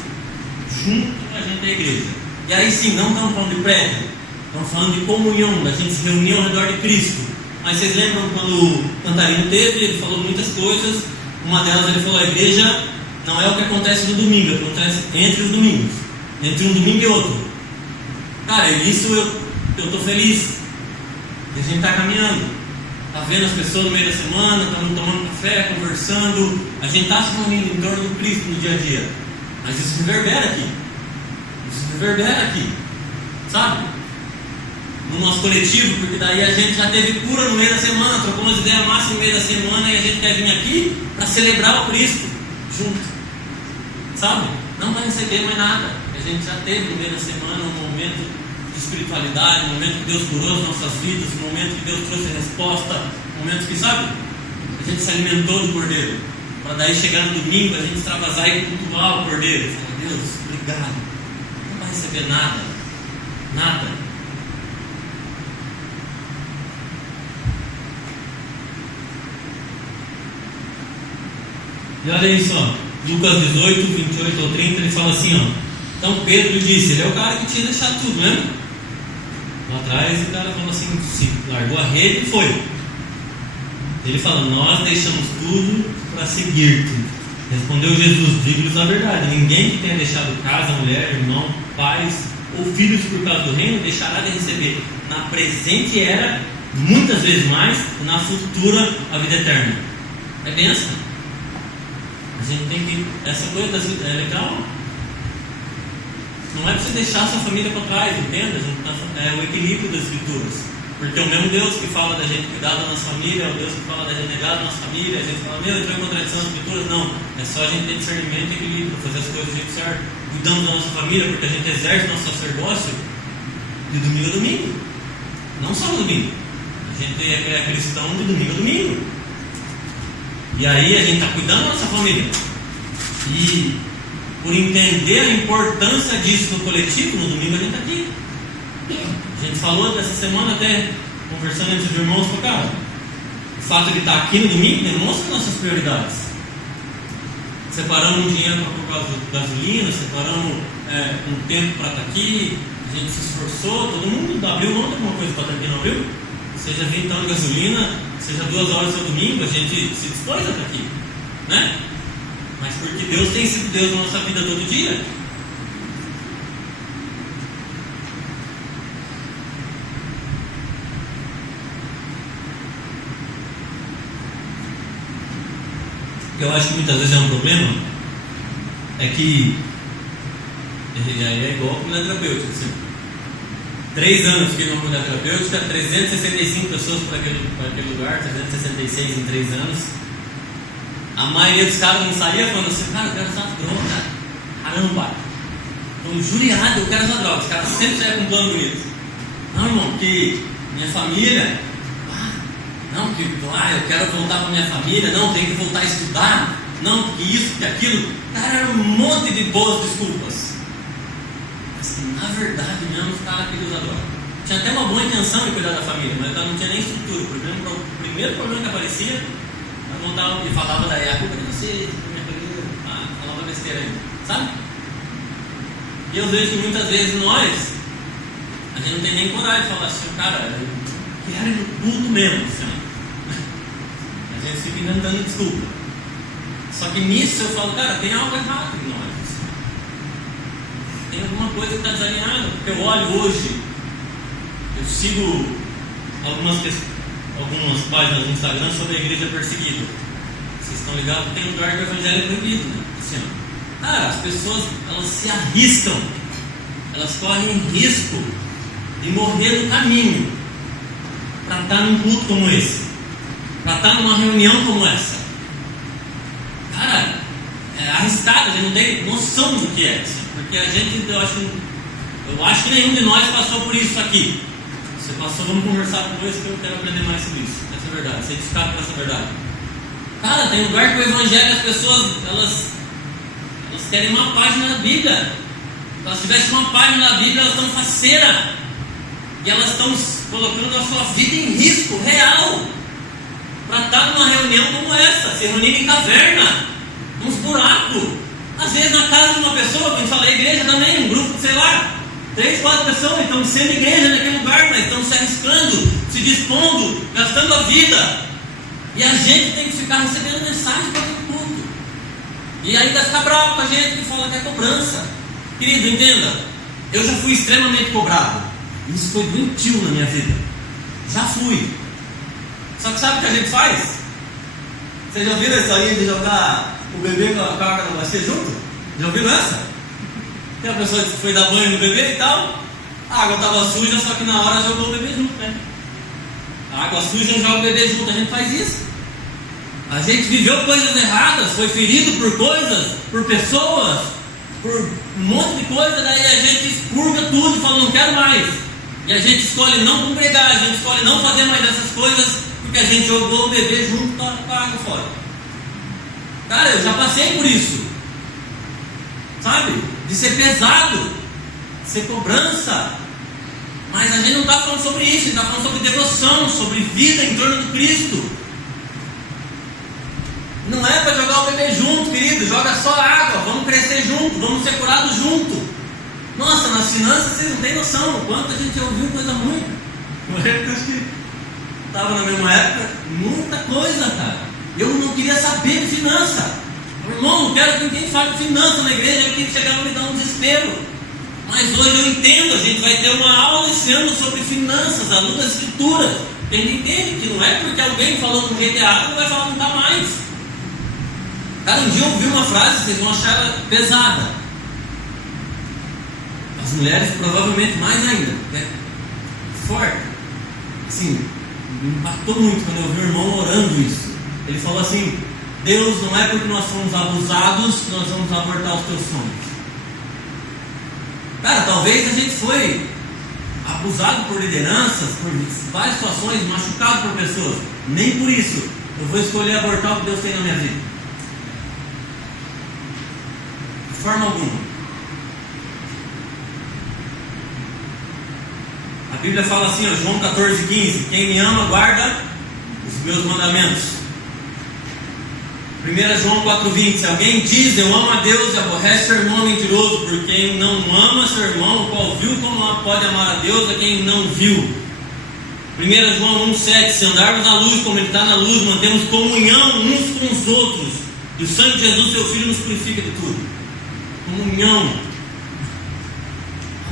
Junto a gente é igreja. E aí sim, não estamos falando de prédio. Estamos falando de comunhão, da gente se reunir ao redor de Cristo. Mas vocês lembram quando o Cantarino teve, ele falou muitas coisas. Uma delas ele falou, a igreja não é o que acontece no domingo, acontece entre os domingos. Entre um domingo e outro. Cara, isso eu estou feliz. A gente está caminhando. Está vendo as pessoas no meio da semana, estamos tomando café, conversando. A gente está se reunindo em torno do Cristo no dia a dia. Mas isso reverbera aqui. Isso reverbera aqui. Sabe? no nosso coletivo, porque daí a gente já teve cura no meio da semana, trocou umas ideias massas no meio da semana e a gente quer vir aqui para celebrar o Cristo junto, sabe? Não vai receber mais nada. A gente já teve no meio da semana um momento de espiritualidade, um momento que Deus curou as nossas vidas, um momento que Deus trouxe resposta, um momento que, sabe, a gente se alimentou do Cordeiro, para daí chegar no domingo a gente extravasar e cultuar o Cordeiro. Fala, Deus, obrigado. Não vai receber nada, nada. E olha isso, ó, Lucas 18, 28 ou 30, ele fala assim, ó. Então Pedro disse, ele é o cara que tinha deixado tudo, lembra? Lá atrás o cara falou assim, se largou a rede e foi. Ele fala, nós deixamos tudo para seguir-te. Respondeu Jesus, digo-lhes a verdade, ninguém que tenha deixado casa, mulher, irmão, pais ou filhos por causa do reino, deixará de receber na presente era, muitas vezes mais, na futura, a vida eterna. É benção. A gente tem que. Essa coisa da vida é legal. Não é para você deixar a sua família para trás, entenda? É o equilíbrio das escrituras. Porque é o mesmo Deus que fala da gente cuidar da nossa família, é o Deus que fala da gente negar da nossa família. A gente fala, meu, entrou em contradição das escrituras. Não, é só a gente ter discernimento e equilíbrio, fazer as coisas do jeito certo. Cuidando da nossa família, porque a gente exerce nosso sacerdócio de domingo a domingo. Não só no domingo. A gente é cristão de domingo a domingo. E aí a gente está cuidando da nossa família. E por entender a importância disso no coletivo, no domingo a gente está aqui. A gente falou dessa semana até, conversando entre os irmãos, para cá. O fato de estar aqui no domingo demonstra nossas prioridades. Separamos um dinheiro para comprar gasolina, separamos um tempo para estar aqui, a gente se esforçou, todo mundo abriu mão de alguma coisa para estar aqui, não abriu? Seja 20 anos de gasolina, seja 2 horas do seu domingo, a gente se dispôs a estar aqui, né? Mas porque Deus tem sido Deus na nossa vida todo dia. Eu acho que muitas vezes é um problema, é que é igual a comunidade terapêutica, assim. 3 anos fiquei numa comunidade terapêutica, 365 pessoas para aquele lugar, 366 em 3 anos. A maioria dos caras não saía falando assim, cara, eu quero usar droga, caramba, estou injuriado, eu quero usar droga. Os caras sempre saem com um plano bonito. Não, irmão, porque minha família, não, que eu quero voltar para minha família, não, tenho que voltar a estudar, não, porque isso, que aquilo. Cara, era um monte de boas desculpas. Na verdade mesmo, os caras queriam usar droga. Tinha até uma boa intenção de cuidar da família, mas não tinha nem estrutura. O primeiro problema que aparecia, e falava daí, a culpa de você, minha família, falava besteira ainda, sabe? E eu vejo que muitas vezes a gente não tem nem coragem de falar assim, cara, eu quero ir no culto mesmo, assim. A gente fica inventando desculpa. Só que nisso eu falo, cara, tem algo errado em nós. Tem alguma coisa que está desalinhada. Porque eu olho hoje, eu sigo algumas páginas no Instagram sobre a igreja perseguida. Vocês estão ligados que tem lugar que o evangelho é proibido, né? Assim, ó. Cara, as pessoas, elas se arriscam, elas correm risco de morrer no caminho para estar num culto como esse, para estar numa reunião como essa. Cara, é arriscado, a gente não tem noção do que é, assim, porque a gente, eu acho que nenhum de nós passou por isso aqui. Você passou, vamos conversar com dois que eu quero aprender mais sobre isso. Essa é a verdade, ser edificado por essa verdade. Cara, tem lugar que o evangelho, as pessoas, elas querem uma página da Bíblia. Se elas tivessem uma página da Bíblia, elas estão faceiras. E elas estão colocando a sua vida em risco real para estar numa reunião como essa, se reunir em caverna, uns buracos. Às vezes na casa de uma pessoa, quando fala igreja também, um grupo, sei lá, 3, 4 pessoas estão sendo igreja naquele lugar, mas estão se arriscando, se dispondo, gastando a vida. E a gente tem que ficar recebendo mensagem para todo mundo. E ainda ficar bravo com a gente que fala que é cobrança. Querido, entenda, eu já fui extremamente cobrado. Isso foi doentio na minha vida. Já fui. Só que sabe o que a gente faz? Vocês já ouviram essa aí de jogar o bebê com a carga na bacia junto? Já ouviram essa? Que a pessoa foi dar banho no bebê e tal. A água estava suja, só que na hora jogou o bebê junto, né? A água suja joga o bebê junto, a gente faz isso. A gente viveu coisas erradas, foi ferido por coisas, por pessoas, por um monte de coisa, daí a gente expurga tudo e fala, não quero mais. E a gente escolhe não congregar, a gente escolhe não fazer mais essas coisas, porque a gente jogou o bebê junto com a água fora. Cara, eu já passei por isso. Sabe? De ser pesado, de ser cobrança. Mas a gente não está falando sobre isso, a gente está falando sobre devoção, sobre vida em torno do Cristo. Não é para jogar o bebê junto, querido, joga só água, vamos crescer junto, vamos ser curados junto. Nossa, nas finanças vocês não têm noção o quanto a gente ouviu coisa ruim. Uma época, acho que estava na mesma época, muita coisa, cara. Eu não queria saber de finança. Irmão, não quero que ninguém fale de finança na igreja, porque chegava a me dar um desespero. Mas hoje eu entendo, a gente vai ter uma aula esse ano sobre finanças, a luz das escrituras. A gente entende que não é porque alguém falou de um jeito errado que vai falar nunca mais. Cara, um dia eu ouvi uma frase, vocês vão achar ela pesada. As mulheres provavelmente mais ainda, né? Forte. Assim, me impactou muito quando eu ouvi o irmão orando isso. Ele falou assim: Deus, não é porque nós fomos abusados que nós vamos abortar os teus sonhos. Cara, talvez a gente foi abusado por lideranças, por várias situações, machucado por pessoas. Nem por isso eu vou escolher abortar o que Deus tem na minha vida. De forma alguma. A Bíblia fala assim, ó, João 14,15: quem me ama guarda os meus mandamentos. 1 João 4,20: se alguém diz eu amo a Deus e aborrece seu irmão mentiroso, porque quem não ama seu irmão, o qual viu, como pode amar a Deus a quem não viu. 1 João 1,7: se andarmos na luz como Ele está na luz, mantemos comunhão uns com os outros, e o sangue de Jesus, seu Filho, nos purifica de tudo. Comunhão,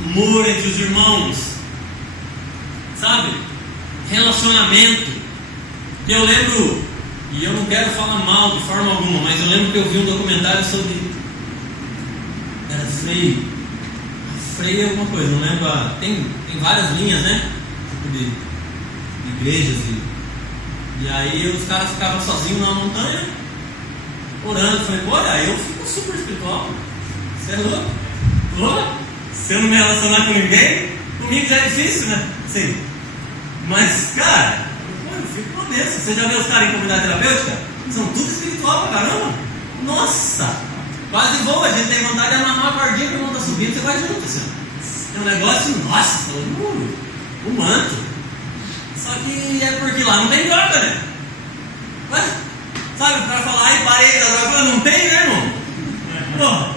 amor entre os irmãos, sabe? Relacionamento. Eu lembro, e eu não quero falar mal de forma alguma, mas eu lembro que eu vi um documentário sobre, era Frei alguma coisa, não lembro, tem várias linhas, né? Tipo de igrejas, e aí os caras ficavam sozinhos na montanha, orando. Eu falei, olha, eu fico super espiritual. Você é louco? Se eu não me relacionar com ninguém, comigo já é difícil, né? Sim. Mas, cara, eu fico com uma bênção. Você já viu os caras em comunidade terapêutica? São tudo espiritual pra caramba. Nossa, quase voa. A gente tem vontade de amarrar uma cordinha pra irmão tá subindo, você vai junto, assim. É um negócio, nossa, o manto. Só que é porque lá não tem droga, né? Mas, sabe, pra falar, ai, parei da droga, não tem, né, irmão? Pô,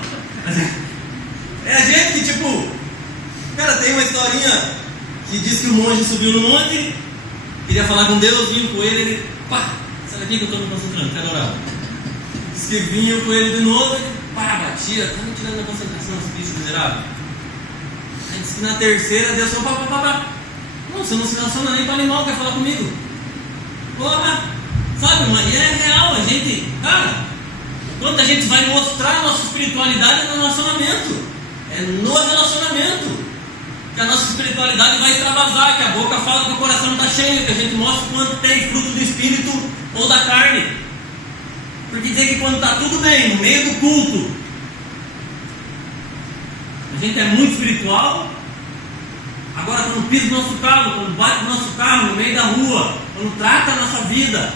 é a gente que, tipo, cara, tem uma historinha que diz que o monge subiu no monte, queria falar com Deus, vinha com ele, pá, sai daqui que eu estou me concentrando, quero orar. Diz que vinha com ele de novo, ele, pá, batia, tá me tirando a concentração, esse bicho miserável. Aí disse que na terceira, Deus falou, pá. Não, você não se relaciona nem com animal, quer falar comigo. Porra, sabe, mas é real, a gente, cara, quando a gente vai mostrar a nossa espiritualidade é no relacionamento, é no relacionamento que a nossa espiritualidade vai extravasar, que a boca fala que o coração está cheio, que a gente mostra quanto tem fruto do Espírito ou da carne. Porque dizer que quando está tudo bem, no meio do culto, a gente é muito espiritual. Agora quando pisa o nosso carro, quando bate o nosso carro no meio da rua, quando trata a nossa vida,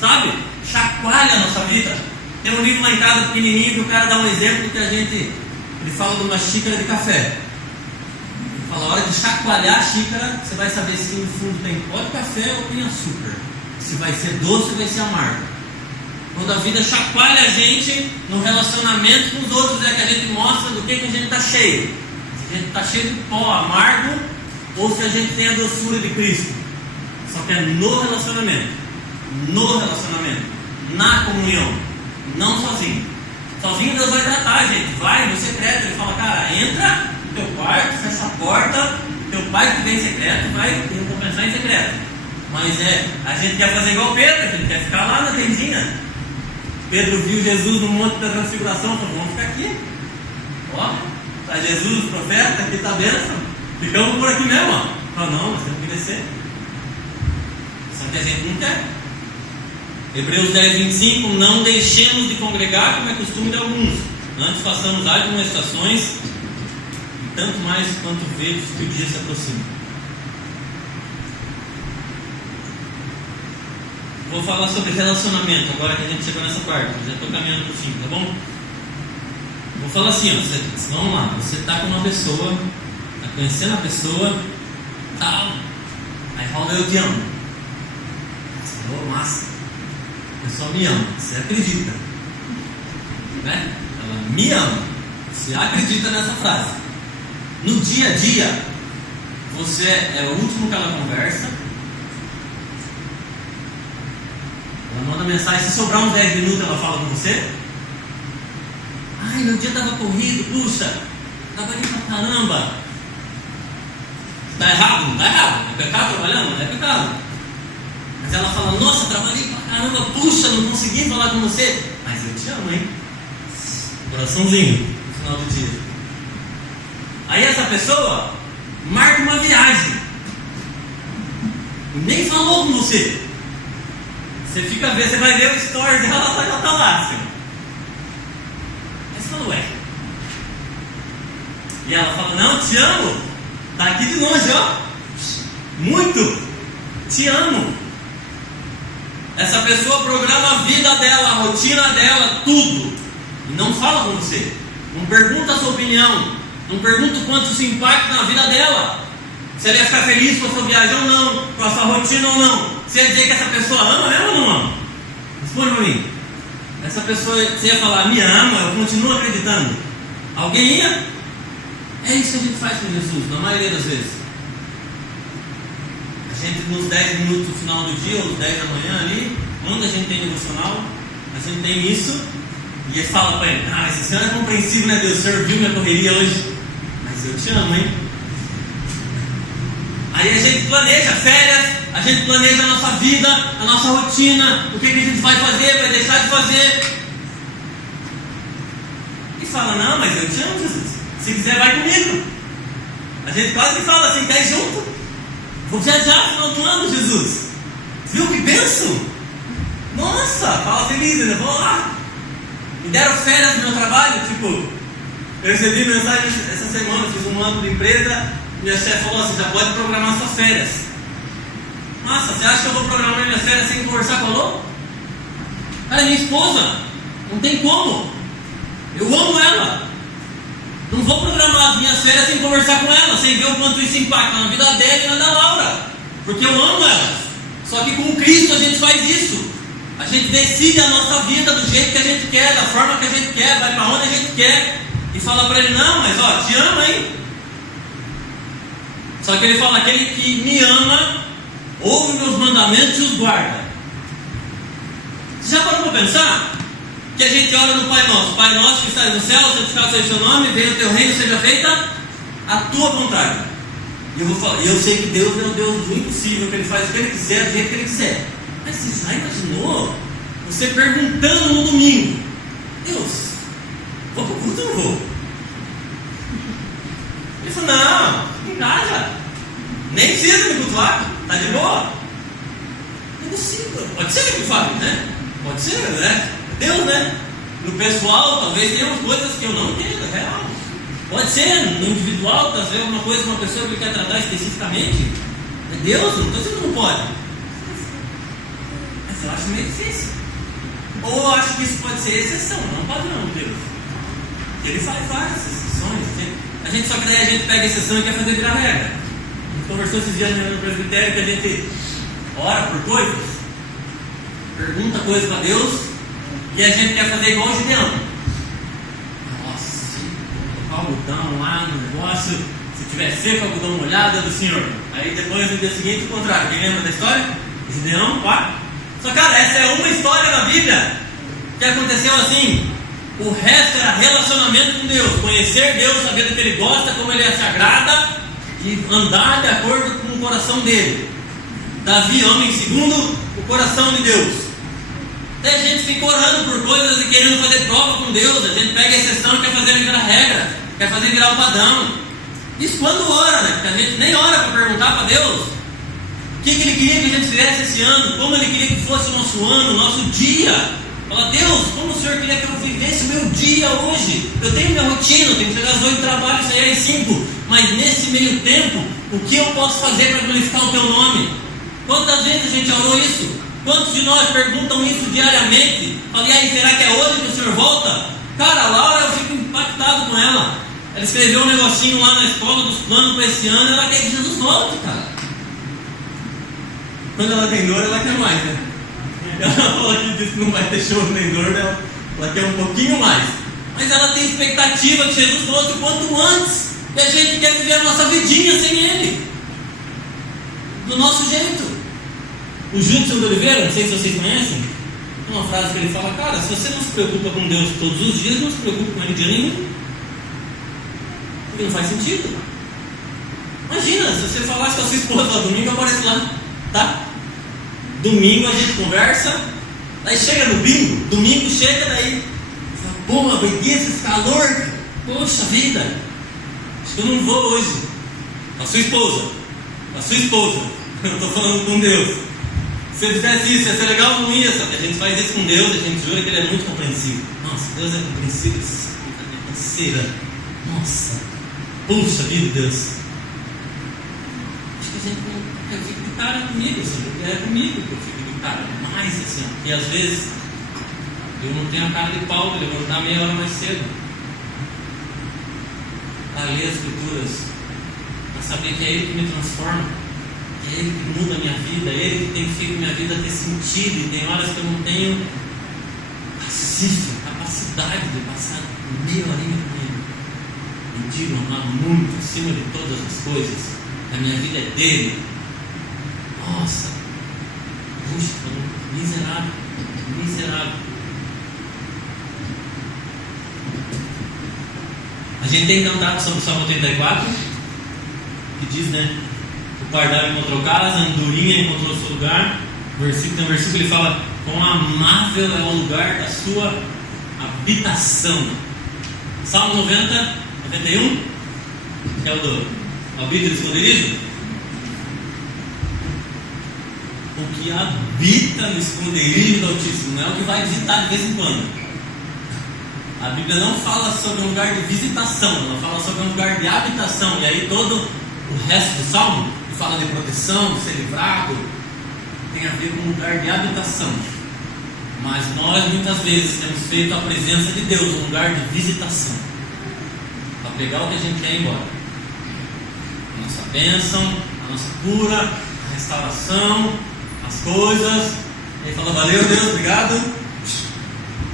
sabe? Chacoalha a nossa vida. Tem um livro lá em casa pequenininho que o cara dá um exemplo que ele fala de uma xícara de café. Ele fala, a hora de chacoalhar a xícara, você vai saber se no fundo tem pó de café ou tem açúcar. Se vai ser doce ou vai ser amargo. Quando a vida chacoalha a gente no relacionamento com os outros, é que a gente mostra do que a gente está cheio. Se a gente está cheio de pó amargo ou se a gente tem a doçura de Cristo. Só que é no relacionamento, na comunhão, não sozinho. Sozinho Deus vai tratar a gente, vai no secreto, ele fala, cara, entra no teu quarto, fecha a porta, teu pai que vem em secreto vai recompensar em secreto. Mas a gente quer fazer igual Pedro, a gente quer ficar lá na tendinha. Pedro viu Jesus no monte da transfiguração, falou, vamos ficar aqui. Ó, está Jesus, o profeta, aqui está a bênção. Ficamos por aqui mesmo, ó. Fala, não, nós temos que descer. Só que a gente não quer. Hebreus 10:25, não deixemos de congregar como é costume de alguns. Antes façamos admoestações, e tanto mais quanto vedes que o dia se aproxima. Vou falar sobre relacionamento agora que a gente chegou nessa parte. Já estou caminhando para o fim, tá bom? Vou falar assim, ó, vamos lá. Você está com uma pessoa, está conhecendo a pessoa, tal. Aí fala, eu te amo. Você falou, massa. A pessoa me ama. Você acredita, né? Ela me ama. Você acredita nessa frase. No dia a dia, você é o último que ela conversa. Ela manda mensagem, se sobrar uns 10 minutos ela fala com você. Ai, meu dia estava corrido, puxa, trabalhei pra caramba. Está errado? Não está errado. É pecado trabalhando? Não é pecado. Mas ela fala, nossa, trabalhei pra caramba, puxa, não consegui falar com você. Mas eu te amo, hein? Coraçãozinho, no final do dia. Aí essa pessoa marca uma viagem. E nem falou com você. Você fica vendo, você vai ver o story dela, ela tá lá, assim. Aí você fala, ué. E ela fala, não, te amo. Tá aqui de longe, ó. Muito. Te amo. Essa pessoa programa a vida dela, a rotina dela, tudo. E não fala com você. Não pergunta a sua opinião. Não pergunta o quanto isso impacta na vida dela. Se ela ia ficar feliz com a sua viagem ou não, com a sua rotina ou não. Você ia dizer que essa pessoa ama mesmo ou não ama? Responde para mim. Essa pessoa, você ia falar, me ama, eu continuo acreditando. Alguém ia? É isso que a gente faz com Jesus, na maioria das vezes. A gente, nos 10 minutos do final do dia, ou os 10 da manhã ali, quando a gente tem devocional, a gente tem isso, e ele fala para ele, esse senhor é compreensível, né Deus? O senhor viu minha correria hoje, mas eu te amo, hein? Aí a gente planeja férias, a gente planeja a nossa vida, a nossa rotina, o que a gente vai fazer, vai deixar de fazer. E fala, não, mas eu te amo, Jesus. Se quiser, vai comigo. A gente quase que fala assim, quer ir junto? Vou viajar no final do ano, Jesus. Viu que bênção? Nossa, fala feliz, né? Vamos lá. Me deram férias no meu trabalho, tipo, eu recebi mensagem essa semana, fiz um ano de empresa. Minha chefe falou assim, já pode programar suas férias. Nossa, você acha que eu vou programar minhas férias sem conversar com a Lô? Ela é minha esposa, não tem como. Eu amo ela. Não vou programar as minhas férias sem conversar com ela, sem ver o quanto isso impacta na vida dela e na da Laura. Porque eu amo ela. Só que com Cristo a gente faz isso. A gente decide a nossa vida do jeito que a gente quer, da forma que a gente quer, vai para onde a gente quer. E fala para ele, não, mas ó, te amo, hein? Só que ele fala, aquele que me ama, ouve meus mandamentos e os guarda. Você já parou para pensar? Que a gente ora no Pai Nosso. Pai Nosso que estás no céu, santificado seja o teu nome, venha o teu reino, seja feita a tua vontade. E eu sei que Deus é um Deus do impossível, que Ele faz o que Ele quiser, do jeito que Ele quiser. Mas você já imaginou você perguntando no domingo, Deus, vou para o culto ou não vou? Ele falou, não, em casa, nem precisa me cultuar, está de boa. Não é possível, pode ser que me fale, né? Pode ser, né? Deus, né? No pessoal, talvez tenha umas coisas que eu não entendo, é real. Pode ser no individual, talvez alguma coisa que uma pessoa que ele quer tratar especificamente. É Deus, não estou dizendo que não pode. Mas eu acho meio difícil. Ou eu acho que isso pode ser exceção, não padrão, Deus. Ele faz várias exceções. A gente, só que daí a gente pega a exceção e quer fazer virar regra. A gente conversou esses dias no presbitério que a gente ora por coisas, pergunta coisas para Deus, e a gente quer fazer igual o Gideão. Nossa, colocar o algodão lá no negócio, se tiver seco, algodão molhado é do Senhor. Aí depois no dia seguinte o contrário. Quem lembra da história? Gideão, pá. Só cara, essa é uma história na Bíblia que aconteceu assim. O resto era relacionamento com Deus, conhecer Deus, saber do que Ele gosta, como Ele se agrada e andar de acordo com o coração dele. Davi, homem segundo o coração de Deus. Daí a gente fica orando por coisas e querendo fazer prova com Deus. A gente pega a exceção e quer fazer virar regra, quer fazer virar o padrão. Isso quando ora, né? Porque a gente nem ora para perguntar para Deus o que Ele queria que a gente fizesse esse ano, como Ele queria que fosse o nosso ano, o nosso dia. Fala, Deus, como o Senhor queria que eu vivesse o meu dia hoje? Eu tenho minha rotina, eu tenho que chegar às 8 trabalho e sair às 5. Mas nesse meio tempo, o que eu posso fazer para glorificar o Teu nome? Quantas vezes a gente orou isso? Quantos de nós perguntam isso diariamente? Fala, e aí, será que é hoje que o Senhor volta? Cara, a Laura, eu fico impactado com ela. Ela escreveu um negocinho lá na escola dos planos para esse ano, ela quer que Jesus volte, cara. Quando ela tem dor, ela quer mais, né? Ela falou que disse que não vai ter show nem dor, ela quer um pouquinho mais. Mas ela tem expectativa que Jesus volte o quanto antes. E a gente quer viver a nossa vidinha sem Ele, do nosso jeito. O Júlio de Oliveira, não sei se vocês conhecem, tem uma frase que ele fala, cara, se você não se preocupa com Deus todos os dias, não se preocupa com Ele dia nenhum. Porque não faz sentido. Imagina, se você falasse com a sua esposa lá, domingo aparece lá, tá? Domingo a gente conversa, daí chega no bingo, domingo chega, daí fala, pô, uma preguiça, esse calor, cara. Poxa vida, acho que eu não vou hoje. Com a sua esposa, eu estou falando com Deus. Se eu fizesse isso, ia ser legal, não ia, sabe? A gente faz isso com Deus, a gente jura que Ele é muito compreensivo. Nossa, Deus é compreensivo, canseira. Nossa, puxa vida, Deus. Acho que a gente não. Eu fico de cara comigo, assim, é comigo que eu fico de cara, mais assim, e às vezes eu não tenho a cara de pau de levantar meia hora mais cedo para ler as escrituras, para saber que é Ele que me transforma, que é Ele que muda a minha vida, é Ele que tem feito minha vida ter sentido, e tem horas que eu não tenho capacidade de passar meia horinha com Ele. Me digo amar muito acima de todas as coisas, a minha vida é dele. Nossa, puxa, miserável. A gente tem cantado sobre o Salmo 84, que diz, né? O pardal encontrou casa, a andorinha encontrou seu lugar. Tem um versículo que ele fala: quão amável é o lugar da sua habitação. Salmo 91, que é o do habita no esconderijo. O que habita no esconderijo do Altíssimo, não é o que vai visitar de vez em quando. A Bíblia não fala sobre um lugar de visitação, ela fala sobre um lugar de habitação. E aí todo o resto do Salmo, que fala de proteção, de ser livrado, tem a ver com um lugar de habitação. Mas nós muitas vezes temos feito a presença de Deus um lugar de visitação, para pegar o que a gente quer ir embora. A nossa bênção, a nossa cura, a restauração, as coisas. E aí fala, valeu Deus, obrigado.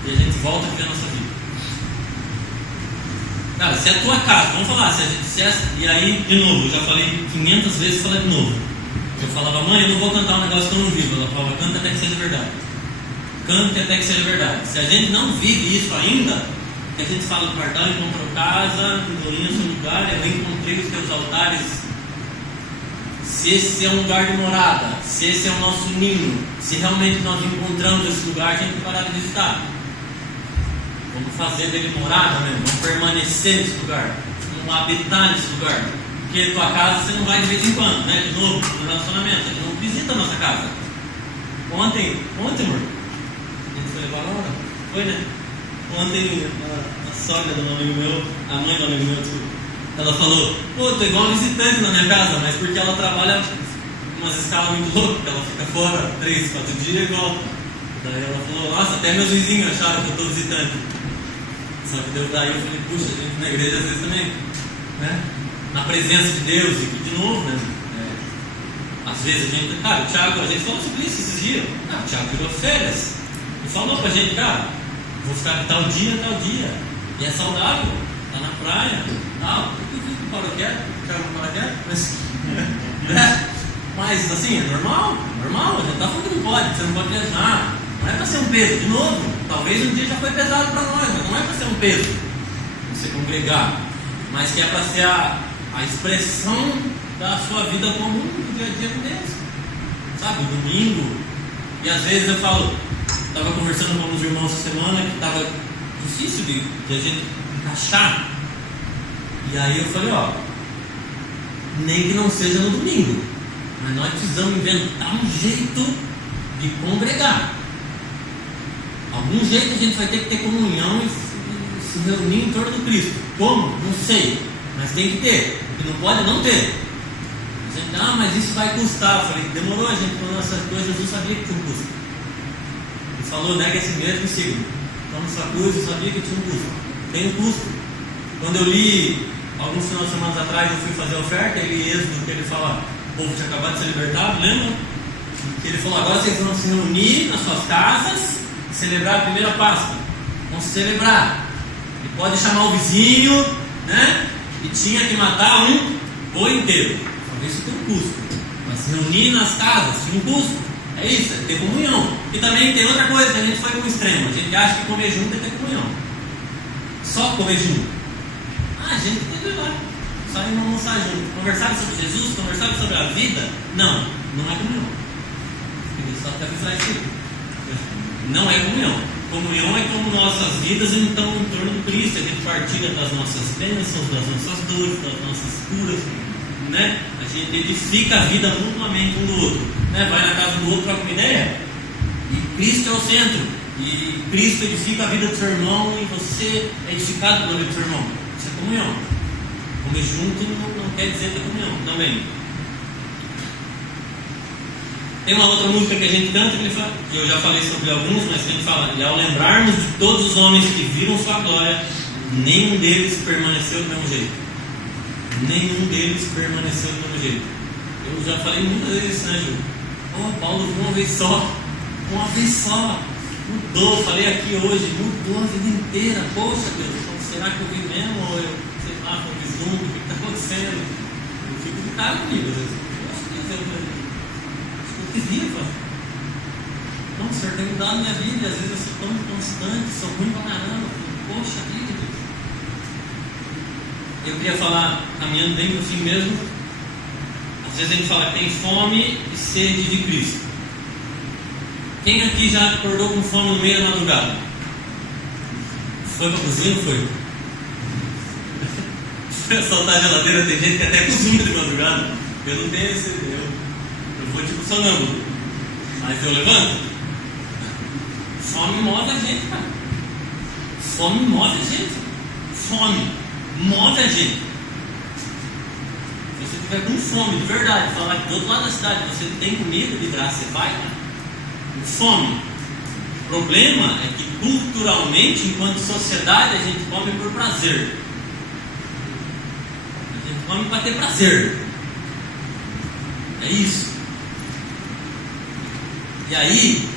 E a gente volta a viver a nossa vida. Cara, se é a tua casa, vamos falar, e aí, de novo, eu já falei 500 vezes, falei de novo. Eu falava, mãe, eu não vou cantar um negócio que eu não vivo. Ela falava, canta até que seja verdade. Cante até que seja verdade. Se a gente não vive isso ainda, que a gente fala do pardal, encontrou casa, andorinha no seu lugar, eu encontrei os teus altares. Se esse é um lugar de morada, se esse é o nosso ninho, se realmente nós encontramos esse lugar, a gente vai parar de visitar. Vamos fazer dele morada mesmo, vamos permanecer nesse lugar, vamos habitar nesse lugar. Porque tua casa você não vai de vez em quando, né? De novo, no relacionamento, a gente não visita a nossa casa. Ontem, amor, a gente foi levar a Laura? Foi, né? Ontem a sogra do amigo meu, a mãe do amigo meu, desculpa, ela falou, pô, tô igual visitante na minha casa, mas porque ela trabalha umas escalas muito loucas, ela fica fora 3, 4 dias e volta. Daí ela falou, nossa, até meus vizinhos acharam que eu tô visitante. Só que daí eu falei, puxa, a gente na igreja às vezes também, né? Na presença de Deus, e de novo, né? Às vezes a gente, cara, o Thiago, a gente falou sobre isso esses dias. O Thiago tirou férias e falou pra gente, cara, vou ficar de tal dia, e é saudável, tá na praia, tal. Eu fico com o paraquedas, mas assim, é normal, a gente tá falando que não pode, você não pode viajar, não é pra ser um peso, de novo, talvez um dia já foi pesado pra nós, mas não é pra ser um peso, você congregar, mas que é pra ser a expressão da sua vida comum do dia a dia com Deus, sabe, o domingo. E às vezes eu falo, estava conversando com uns irmãos essa semana que estava difícil de a gente encaixar, e aí eu falei, nem que não seja no domingo. Mas nós precisamos inventar um jeito de congregar. Algum jeito a gente vai ter que ter comunhão e se reunir em torno do Cristo. Como? Não sei. Mas tem que ter. Porque não pode não ter. A gente, mas isso vai custar. Eu falei, demorou, a gente falou essas coisas, Jesus sabia que tinha um custo. Ele falou, nega esse mesmo e siga. Toma sua cruz, eu sabia que tinha um custo. Tem um custo. Quando eu li, alguns finais de semana atrás, eu fui fazer a oferta, Êxodo, que ele fala, o povo tinha acabado de ser libertado, lembra? Que ele falou, agora vocês vão se reunir nas suas casas e celebrar a primeira Páscoa. Vão se celebrar. E pode chamar o vizinho, né? E tinha que matar um boi inteiro. Só isso tem um custo. Mas se reunir nas casas tinha um custo. É isso, é ter comunhão. E também tem outra coisa que a gente foi para o extremo. A gente acha que comer junto é ter comunhão. Só comer junto. A gente tem que levar. Sair uma almoçar junto. Conversar sobre Jesus, conversar sobre a vida. Não é comunhão. Ele só quer avisar isso. Não é comunhão. Comunhão é como nossas vidas estão em torno do Cristo. A gente partilha das nossas bênçãos, das nossas dores, das nossas curas, né? A gente edifica a vida mutuamente um do outro, né? Vai na casa do outro, troca uma ideia. E Cristo é o centro. E Cristo edifica a vida do seu irmão e você é edificado pela vida do seu irmão. Isso é comunhão. Comer junto não quer dizer ter comunhão também. Tem uma outra música que a gente canta que ele fala, que eu já falei sobre alguns, mas que a gente fala, e ao lembrarmos de todos os homens que viram sua glória, nenhum deles permaneceu do mesmo jeito. Nenhum deles permaneceu do mesmo jeito. Eu já falei muitas vezes isso, né, Ju? Paulo viu uma vez só. Mudou, falei aqui hoje, mudou a vida inteira. Poxa Deus, será que eu vi mesmo? Ou eu, sei lá, foi vislumbre, o que está acontecendo? Eu fico de cara comigo, às vezes. Poxa Deus, não, o Senhor tem mudado minha vida. Às vezes eu sou tão inconstante, sou ruim pra caramba. Poxa vida, Deus. Eu queria falar, caminhando bem pro fim mesmo. Às vezes a gente fala que tem fome e sede de Cristo. Quem aqui já acordou com fome no meio da madrugada? Foi pra cozinha ou foi? Foi soltar a geladeira. Tem gente que até cozinha de madrugada. Eu não tenho esse. Eu vou tipo sonâmbulo, mas eu levanto. Fome move a gente, cara. Fome move a gente. Fome move a gente. Se você estiver com fome de verdade, falar que do outro lado da cidade você tem comida de graça, você vai, cara. Fome. O problema é que culturalmente, enquanto sociedade, a gente come por prazer. A gente come para ter prazer. É isso. E aí,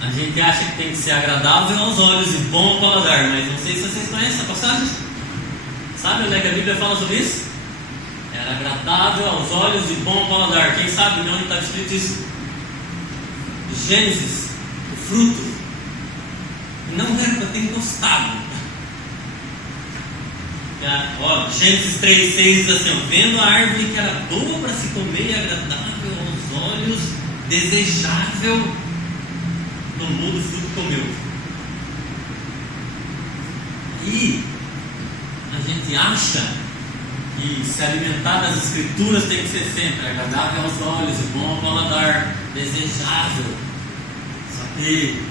a gente acha que tem que ser agradável aos olhos e bom ao paladar, mas não sei se vocês conhecem essa passagem. Sabe onde é que a Bíblia fala sobre isso? Era agradável aos olhos e bom ao paladar. Quem sabe onde está escrito isso? Gênesis, o fruto. Não era para ter gostado. Gênesis 3,6 diz assim: vendo a árvore que era boa para se comer e agradável aos olhos, desejável, tomou do fruto e comeu. E a gente acha que se alimentar das escrituras tem que ser sempre agradável aos olhos, bom ao paladar, desejável. Só que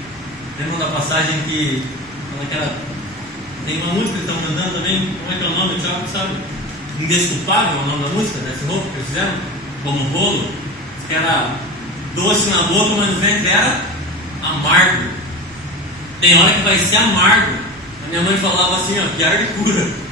lembra da passagem que tem uma música que estão cantando também, como é que é o nome? O Thiago sabe? Indesculpável é o nome da música, desse roupa que eles fizeram, como um rolo, que era doce na boca, mas no ventre era amargo. Tem hora que vai ser amargo. A minha mãe falava assim, que cura.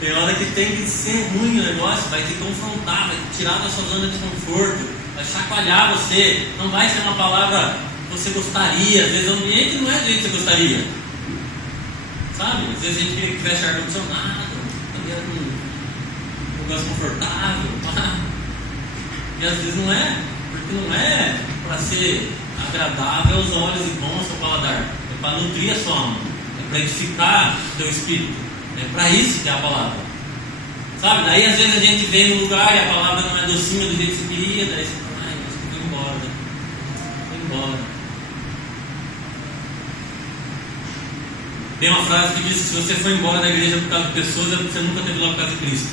Tem hora que tem que ser ruim o negócio, vai te confrontar, vai te tirar da sua zona de conforto, vai chacoalhar você, não vai ser uma palavra que você gostaria. Às vezes o ambiente não é do jeito que você gostaria, sabe? Às vezes a gente queria que tivesse ar-condicionado, queria um negócio confortável, e às vezes não é, porque não é para ser agradável aos olhos e bom ao seu paladar, é para nutrir a sua alma, é para edificar o teu espírito. É para isso que é a palavra, sabe? Daí às vezes a gente vem no lugar e a palavra não é docinha do jeito que você queria, daí você fala, acho que vou embora, Tem uma frase que diz que se você foi embora da igreja por causa de pessoas, é porque você nunca teve lá por causa de Cristo.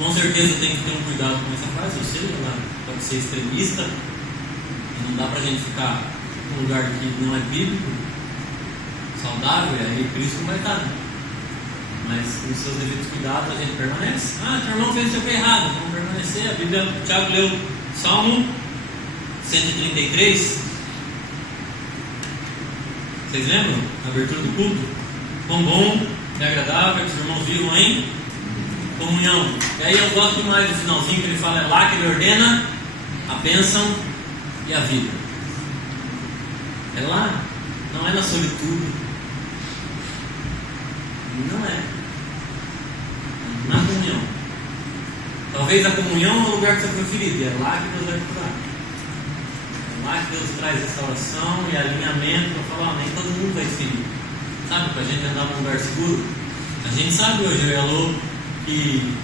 Com certeza tem que ter um cuidado com essa frase, eu sei, ela pode ser extremista, e não dá pra gente ficar num lugar que não é bíblico, saudável, e aí Cristo não vai estar, né? Mas com seus devidos cuidados a gente permanece. Teu irmão fez o que errado, vamos permanecer. A Bíblia, o Tiago leu Salmo 133. Vocês lembram? Na abertura do culto? Quão bom e agradável que os irmãos vivam em comunhão. E aí eu gosto demais do finalzinho que ele fala, é lá que ele ordena a bênção e a vida. É lá, não é na solitude. Não é. Na comunhão. Talvez a comunhão é o lugar que você foi ferido, e é lá que Deus vai curar. É lá que Deus traz restauração e alinhamento para falar, nem todo mundo vai ser ferido. Sabe, para a gente andar num lugar seguro. A gente sabe hoje, eu e a Lô, que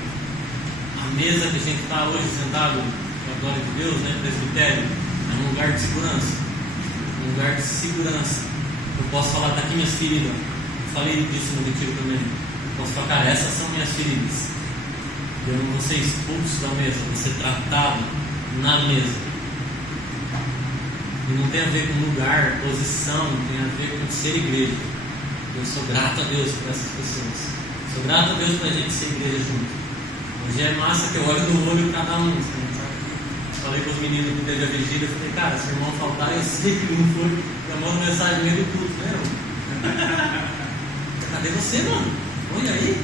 a mesa que a gente está hoje sentado, com a glória de Deus, né, presbitério, é um lugar de segurança. Um lugar de segurança. Eu posso falar, está aqui minhas feridas. Falei disso no retiro também. Posso falar, cara, essas são minhas feridas. Eu não vou ser expulso da mesa, vou ser tratado na mesa. E não tem a ver com lugar, posição, tem a ver com ser igreja. Eu sou grato a Deus por essas pessoas. Sou grato a Deus por a gente ser igreja junto. Hoje é massa que eu olho no olho cada um. Falei com os meninos que teve a vigília, eu falei, cara, se o irmão faltar, eu sei que não foi. Eu mando mensagem no meio do culto, né? Cadê você, mano? Olha aí,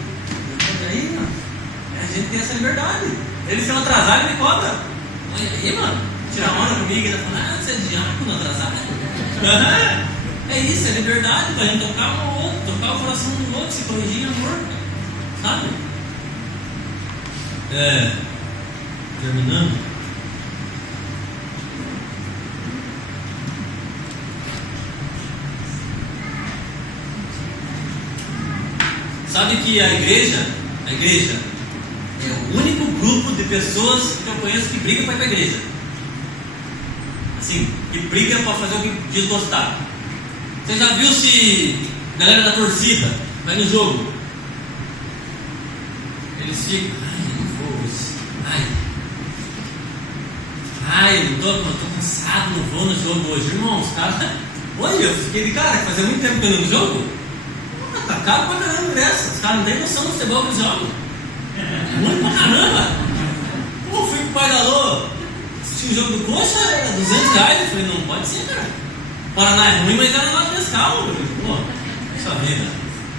mano. A gente tem essa liberdade. Eles são atrasados e me cobram. Olha aí, mano. Tirar onda comigo e ele fala, você é diácono atrasado. É isso, é liberdade pra gente tocar um ao outro, tocar o coração do outro, se corrigir em amor, sabe? Terminando. Sabe que a igreja é o único grupo de pessoas que eu conheço que briga para ir para a igreja. Assim, que briga para fazer o que desgostar. Você já viu se a galera da torcida vai no jogo? Eles ficam, eu não vou hoje. Eu tô cansado, não vou no jogo hoje. Irmãos, cara, olha, eu fiquei de cara, fazia muito tempo que eu não ia no jogo. Tá caro pra caramba o ingresso. Os caras não têm noção do futebol que eles jogam. Muito pra caramba. Pô, fui com o pai da Lô assistir o jogo do Coxa, era R$200. Eu falei, não pode ser, cara. Paraná é ruim, mas era lá de Nescau. Pô, puxa vida.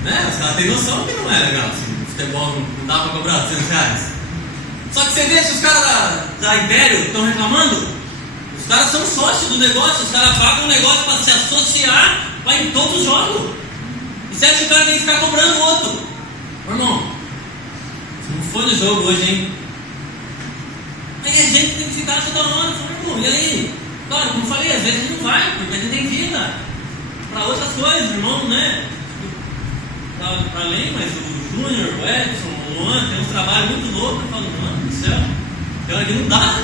Né? Os caras têm noção que não é legal. Assim, o futebol não dá pra cobrar R$200. Só que você vê se os caras da Império estão reclamando. Os caras são sócios do negócio. Os caras pagam um negócio pra se associar, vai em todos os jogos. E você acha que o cara tem que ficar cobrando o outro? Meu irmão, você não foi no jogo hoje, hein? Aí a gente tem que ficar toda hora. Meu irmão, e aí? Claro, como eu falei, às vezes a gente não vai, porque a gente tem vida para outras coisas, irmão, né? Para além, mas o Júnior, o Edson, o Luan, tem uns trabalhos muito loucos. Eu falo, mano do céu, tem hora que não dá.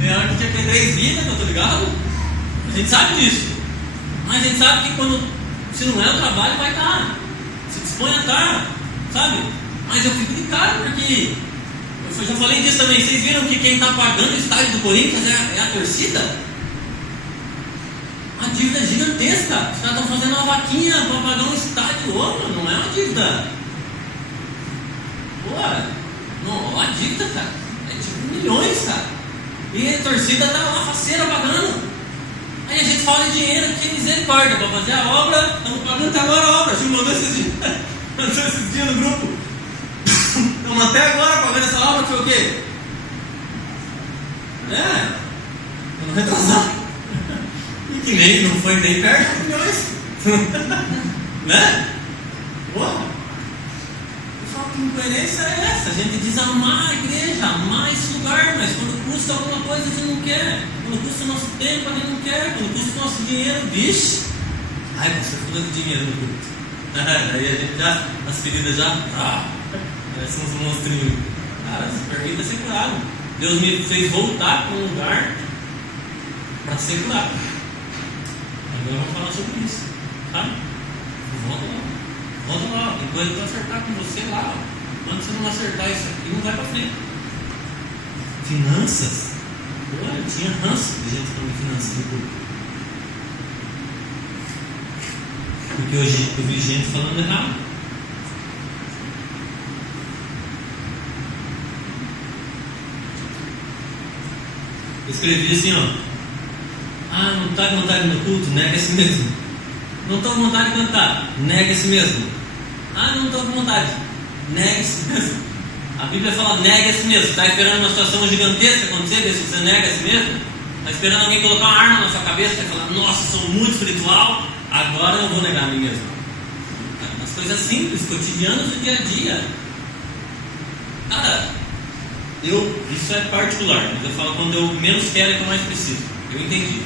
Tem hora que tinha que ter 3 vidas, que eu tô ligado. A gente sabe disso. Mas a gente sabe que quando, se não é o trabalho, vai estar. Se dispõe a estar, sabe? Mas eu fico de cara porque eu já falei disso também. Vocês viram que quem está pagando o estádio do Corinthians é a torcida? Uma dívida gigantesca. Os caras estão fazendo uma vaquinha para pagar um estádio. Ô, não é uma dívida. Pô, não, uma dívida, cara. É tipo milhões, cara. E a torcida está lá faceira pagando. Aí a gente fala de dinheiro, que misericórdia, para fazer a obra, estamos pagando até agora a obra. A gente mandou esses dias no grupo. Estamos até agora pagando essa obra, foi o quê? Estamos retrasados. E que nem, não foi nem perto de milhões. Né? Porra. Eu falo que incoerência é essa, a gente diz amar a igreja, amar esse lugar, mas quando custa alguma coisa a gente não quer. Quando custa o nosso tempo, a gente não quer. Quando custa o nosso dinheiro, vixe. Ai, você está dando dinheiro no culto. Aí a gente já, as feridas já, parecem uns monstrinhos. Cara, se permita ser curado. Deus me fez voltar para um lugar para ser curado. Agora vamos falar sobre isso, tá? Volta lá. Tem coisa para acertar com você lá. Quando você não acertar isso aqui, não vai para frente. Finanças. Eu tinha ranço de gente falando de finanças no culto. Porque hoje eu vi gente falando errado. Eu escrevi assim, não está com vontade no culto? Nega esse mesmo. Não estou com vontade de cantar? Nega esse mesmo. Não estou com vontade. Nega esse mesmo. A Bíblia fala, nega esse mesmo. Está esperando uma situação gigantesca acontecer, deixa você nega esse mesmo. Está esperando alguém colocar uma arma na sua cabeça e falar, nossa, sou muito espiritual, agora eu vou negar a mim mesmo. As coisas simples, cotidianas do dia a dia. Cara, isso é particular, mas eu falo quando eu menos quero é que eu mais preciso. Eu entendi.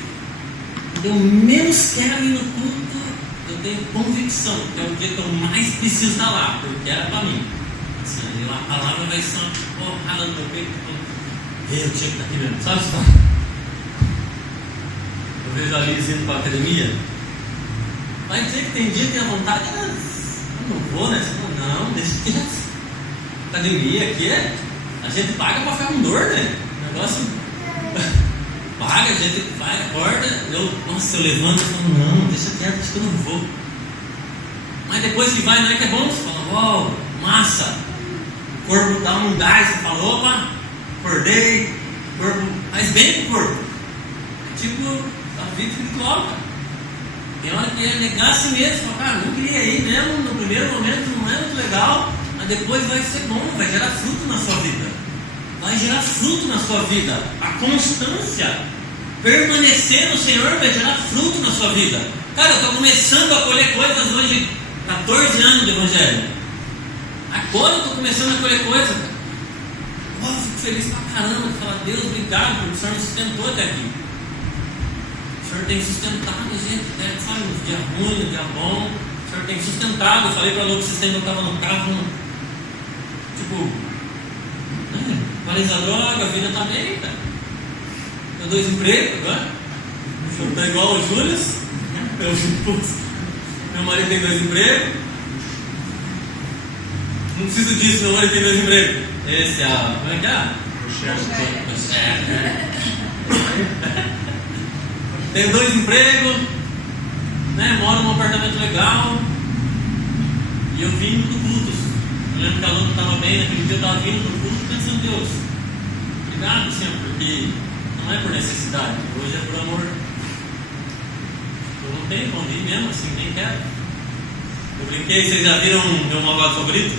Quando eu menos quero ir no culto, eu tenho convicção que é o dia que eu mais preciso estar lá, porque era para mim. Assim, a palavra vai ser uma porrada no meu peito. Eu tinha que estar aqui mesmo, sabe? Eu vejo a Liz indo para a academia. Vai dizer que tem dia que tem a vontade, eu não vou, né? Não, deixa quieto. Academia aqui a gente paga para ficar com dor, né? O negócio paga, a gente vai, acorda. Eu levanto e falo, não, deixa quieto, acho que eu não vou. Mas depois que vai, não é que é bom? Você fala, uau, massa. O corpo dá um gás, você fala, opa, acordei. O corpo faz bem pro corpo. É tipo a vida espiritual, cara. Tem hora que é negar a si mesmo, fala, cara, não queria ir mesmo, no primeiro momento não é muito legal, mas depois vai ser bom, vai gerar fruto na sua vida. Vai gerar fruto na sua vida. A constância, permanecer no Senhor vai gerar fruto na sua vida. Cara, eu estou começando a colher coisas hoje, 14 anos de evangelho. Agora eu estou começando a colher coisas, cara. Eu fico feliz pra caramba de falar, Deus, obrigado, porque o Senhor nos sustentou até aqui. O Senhor tem sustentado a gente, né? Sabe, no dia ruim, no dia bom. O Senhor tem sustentado. Eu falei para o Lucas que eu estava no carro, parei a droga, a vida está bem, cara. Eu 2 empregos agora. O Senhor está igual ao Júlio. Meu marido tem 2 empregos. Não preciso disso, meu marido tem 2 empregos. Esse é como é que é? O chefe. Tenho 2 empregos, né? Moro num apartamento legal. E eu vim do culto. Eu lembro que a Luta estava bem, naquele dia eu estava vindo do culto pensando, Deus, obrigado, Senhor, porque não é por necessidade, hoje é por amor. Eu não tenho onde ir mesmo, assim, nem quero. Eu brinquei, vocês já viram meu malvado favorito?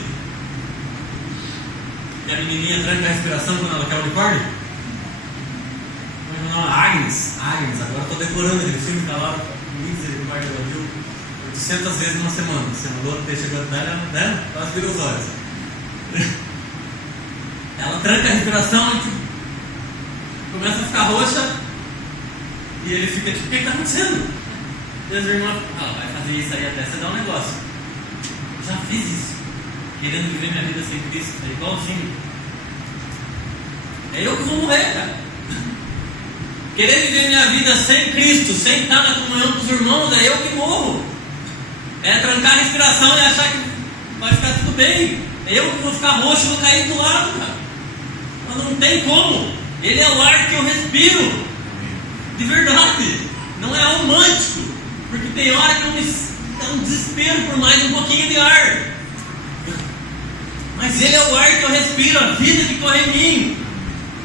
Que a menininha tranca a respiração quando ela quer o unicórnio? Agnes, agora estou decorando aquele filme que está lá, Misericórdia, ela viu 800 vezes numa semana. Você mandou ter chegando nela, né? Quase virou os olhos. Ela tranca a respiração e começa a ficar roxa. E ele fica tipo, o que está acontecendo? E as irmãs vai fazer isso aí até você dar um negócio. Eu já fiz isso, querendo viver minha vida sem Cristo, é igualzinho. É eu que vou morrer, cara. Querer viver minha vida sem Cristo, sem estar na comunhão com os irmãos, é eu que morro. É trancar a respiração e achar que vai ficar tudo bem. É eu que vou ficar roxo e vou cair do lado, cara. Mas não tem como. Ele é o ar que eu respiro. De verdade. Não é romântico. Porque tem hora que eu me dá um desespero por mais um pouquinho de ar. Mas ele é o ar que eu respiro, a vida que corre em mim.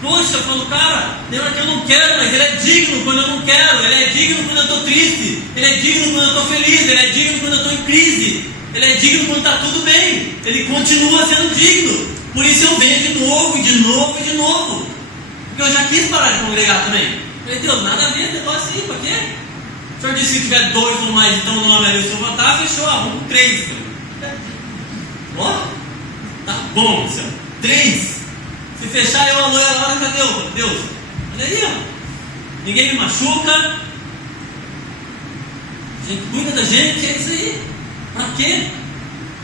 Poxa, eu falo, cara, tem hora que eu não quero, mas ele é digno quando eu não quero. Ele é digno quando eu estou triste. Ele é digno quando eu estou feliz. Ele é digno quando eu estou em crise. Ele é digno quando está tudo bem. Ele continua sendo digno. Por isso eu venho de novo, e de novo, e de novo. Porque eu já quis parar de congregar também. Falei, Deus, nada a ver esse negócio assim, para quê? O Senhor disse que se tiver 2 ou mais, então no nome ali o Senhor vai estar, fechou, vamos 3. Ó, tá bom, Senhor. 3. Se fechar eu, a loira lá, já deu, Deus. Olha aí, ó. Ninguém me machuca. A gente cuida da gente, é isso aí. Pra quê?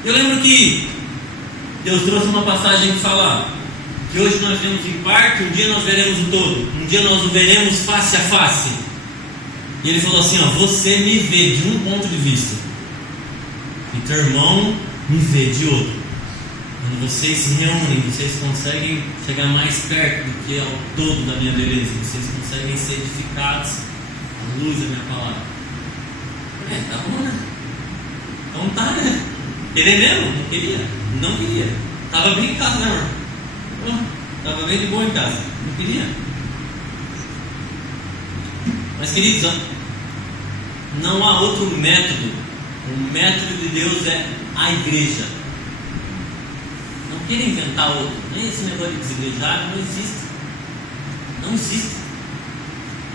Eu lembro que Deus trouxe uma passagem que fala que hoje nós vemos em parte, um dia nós veremos o todo. Um dia nós o veremos face a face. E ele falou assim, ó, você me vê de um ponto de vista e teu irmão me vê de outro. Quando vocês se reúnem, vocês conseguem chegar mais perto do que ao todo da minha beleza. Vocês conseguem ser edificados à luz da minha palavra. Tá bom, né? Então tá, né? Querer mesmo? Não queria. Não queria. Estava bem em casa, né, irmão? Estava bem de boa em casa. Não queria. Mas, queridos, não há outro método. O método de Deus é a igreja. Não queira inventar outro. Nem esse negócio de desigrejar não existe. Não existe.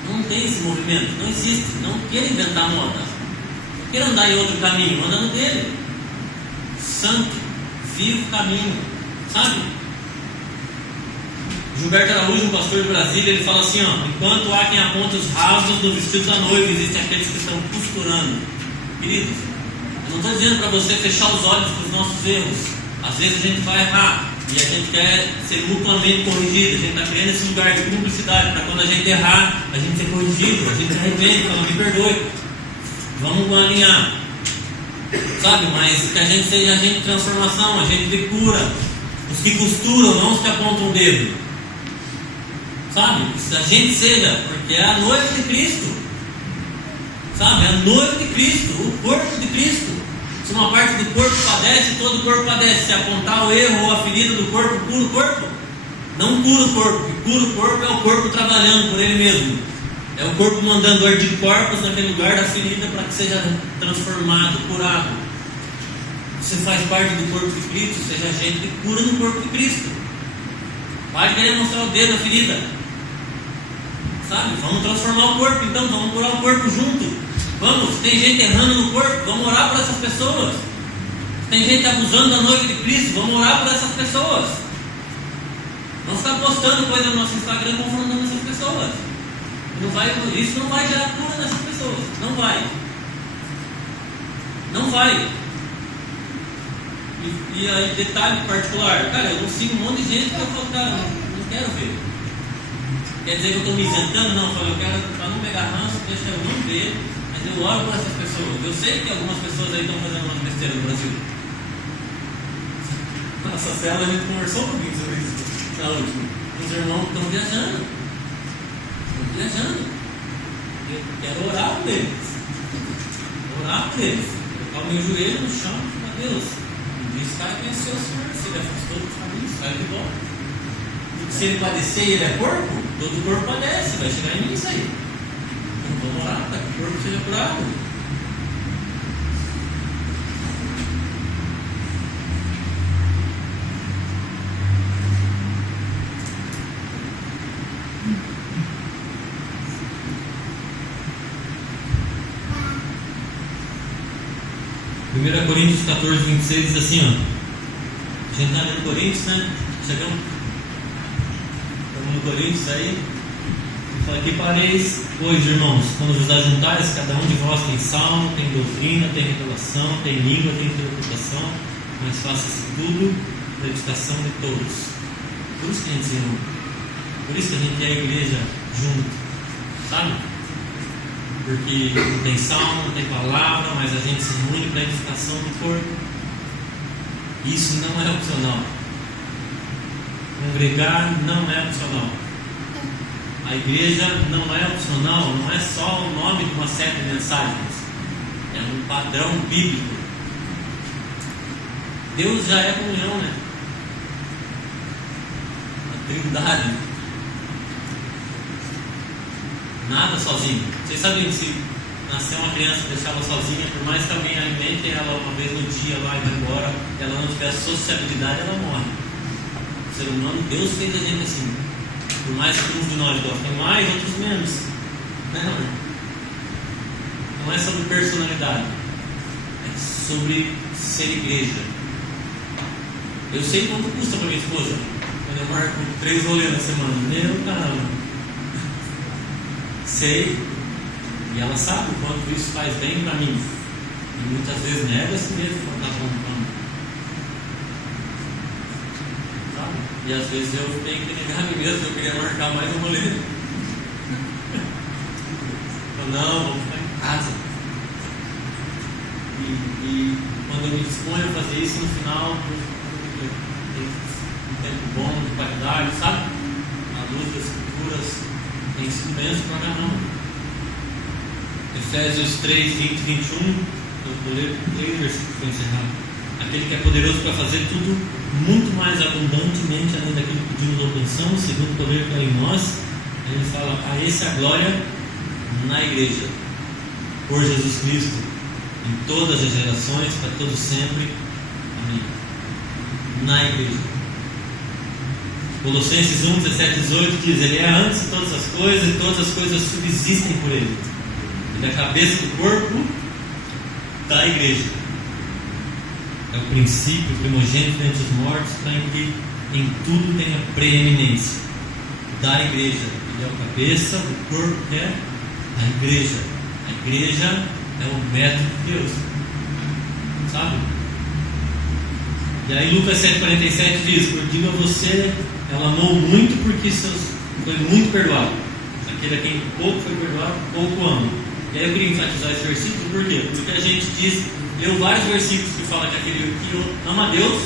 Não tem esse movimento. Não existe. Não queira inventar moda. Não queira andar em outro caminho. Anda no dele. Santo, vivo caminho. Sabe? Gilberto Araújo, um pastor de Brasília, ele fala assim, ó: enquanto há quem aponta os rasgos do vestido da noiva, existem aqueles que estão costurando. Queridos, eu não estou dizendo para você fechar os olhos para os nossos erros. Às vezes a gente vai errar e a gente quer ser mutuamente corrigido. A gente está criando esse lugar de publicidade para quando a gente errar, a gente ser corrigido. A gente se arrepende, fala: me perdoe, vamos alinhar, sabe? Mas que a gente seja agente de transformação, agente de cura. Os que costuram, não os que apontam o dedo. Sabe? Se a gente seja, porque é a noiva de Cristo. Sabe? É a noiva de Cristo, o corpo de Cristo. Se uma parte do corpo padece, todo o corpo padece. Se apontar o erro ou a ferida do corpo, cura o corpo. Não cura o corpo. O que cura o corpo é o corpo trabalhando por ele mesmo. É o corpo mandando anticorpos naquele lugar da ferida para que seja transformado, curado. Você faz parte do corpo de Cristo, seja gente que cura no corpo de Cristo. Pare de querer mostrar o dedo na ferida. Sabe? Vamos transformar o corpo, então, vamos curar o corpo junto. Vamos, tem gente errando no corpo, vamos orar por essas pessoas. Tem gente abusando da noiva de Cristo, vamos orar por essas pessoas. Não ficar postando coisa no nosso Instagram confrontando essas pessoas. Isso não vai gerar cura nessas pessoas. Não vai. Não vai. E aí, detalhe particular, cara, eu sigo um monte de gente que eu falo: cara, não quero ver. Quer dizer que eu estou me isentando? Não, eu falo: eu quero, para não pegar ranço, deixa eu não ver, mas eu oro por essas pessoas. Eu sei que algumas pessoas aí estão fazendo umas besteiras no Brasil. Nossa célula, a gente conversou um pouquinho sobre isso na última. Os irmãos estão viajando. Estão viajando. Eu quero orar por eles. Orar por eles. Colocar o meu joelho no chão e falar: Deus, esse cara conheceu o Senhor, se ele afastou do caminho, sai de volta. Se ele padecer e ele é corpo, todo corpo padece, vai chegar em mim isso aí. Então vamos orar para que o corpo seja curado. Primeira Coríntios 14, 26 diz assim, ó. A gente está lendo Coríntios, né? Estamos no Coríntios aí. Fala: que pareis, pois, irmãos, quando vos ajuntais, cada um de vós tem salmo, tem doutrina, tem revelação, tem língua, tem interpretação, mas faça-se tudo para a edificação de todos. Por isso que a gente se reúne. Por isso que a gente é a igreja junto, sabe? Porque não tem salmo, não tem palavra, mas a gente se reúne para a edificação do corpo. Isso não é opcional. Congregar não é opcional. A igreja não é opcional, não é só o nome de uma série de mensagens. É um padrão bíblico. Deus já é comunhão, né? A Trindade. Nada sozinho. Vocês sabem que se nascer uma criança e deixar ela sozinha, por mais que alguém alimente ela uma vez no dia lá e vai embora, ela não tiver sociabilidade, ela morre. O ser humano, Deus fez a gente assim. Por mais que uns de nós gostem mais, outros menos. Não é sobre personalidade. É sobre ser igreja. Eu sei quanto custa para minha esposa. Quando eu marco 3 rolês na semana. Meu caramba. Sei. E ela sabe o quanto isso faz bem para mim. E muitas vezes nega a si mesmo quando está contando. Sabe? E às vezes eu tenho que negar a mim mesmo. Eu queria marcar mais um rolê. Não, vamos ficar em casa. E quando eu me disponho a fazer isso, no final tempo bom, de qualidade, sabe? A luz das escrituras tem sido mesmo pra caramba. Efésios 3, 20 e 21, eu vou ler 3 versículos para encerrar. Aquele que é poderoso para fazer tudo muito mais abundantemente além daquilo que pedimos ou pensamos, segundo o poder que é em nós. Ele fala: a esse a glória na igreja, por Jesus Cristo, em todas as gerações, para todos sempre. Amém. Na igreja. Colossenses 1, 17 e 18 diz: ele é antes de todas as coisas, e todas as coisas subsistem por ele. Ele é a cabeça do corpo da igreja. É o princípio primogênito dentre os mortos, para que em tudo tenha preeminência. Da igreja. Ele é o cabeça do corpo que é a igreja. A igreja é o método de Deus. Sabe? E aí Lucas 7,47 diz: por digo a você, ela amou muito porque foi muito perdoado. Aquele a quem pouco foi perdoado, pouco ama. E aí eu queria enfatizar esse versículo, por quê? Porque a gente leu vários versículos que falam que aquele que ama a Deus,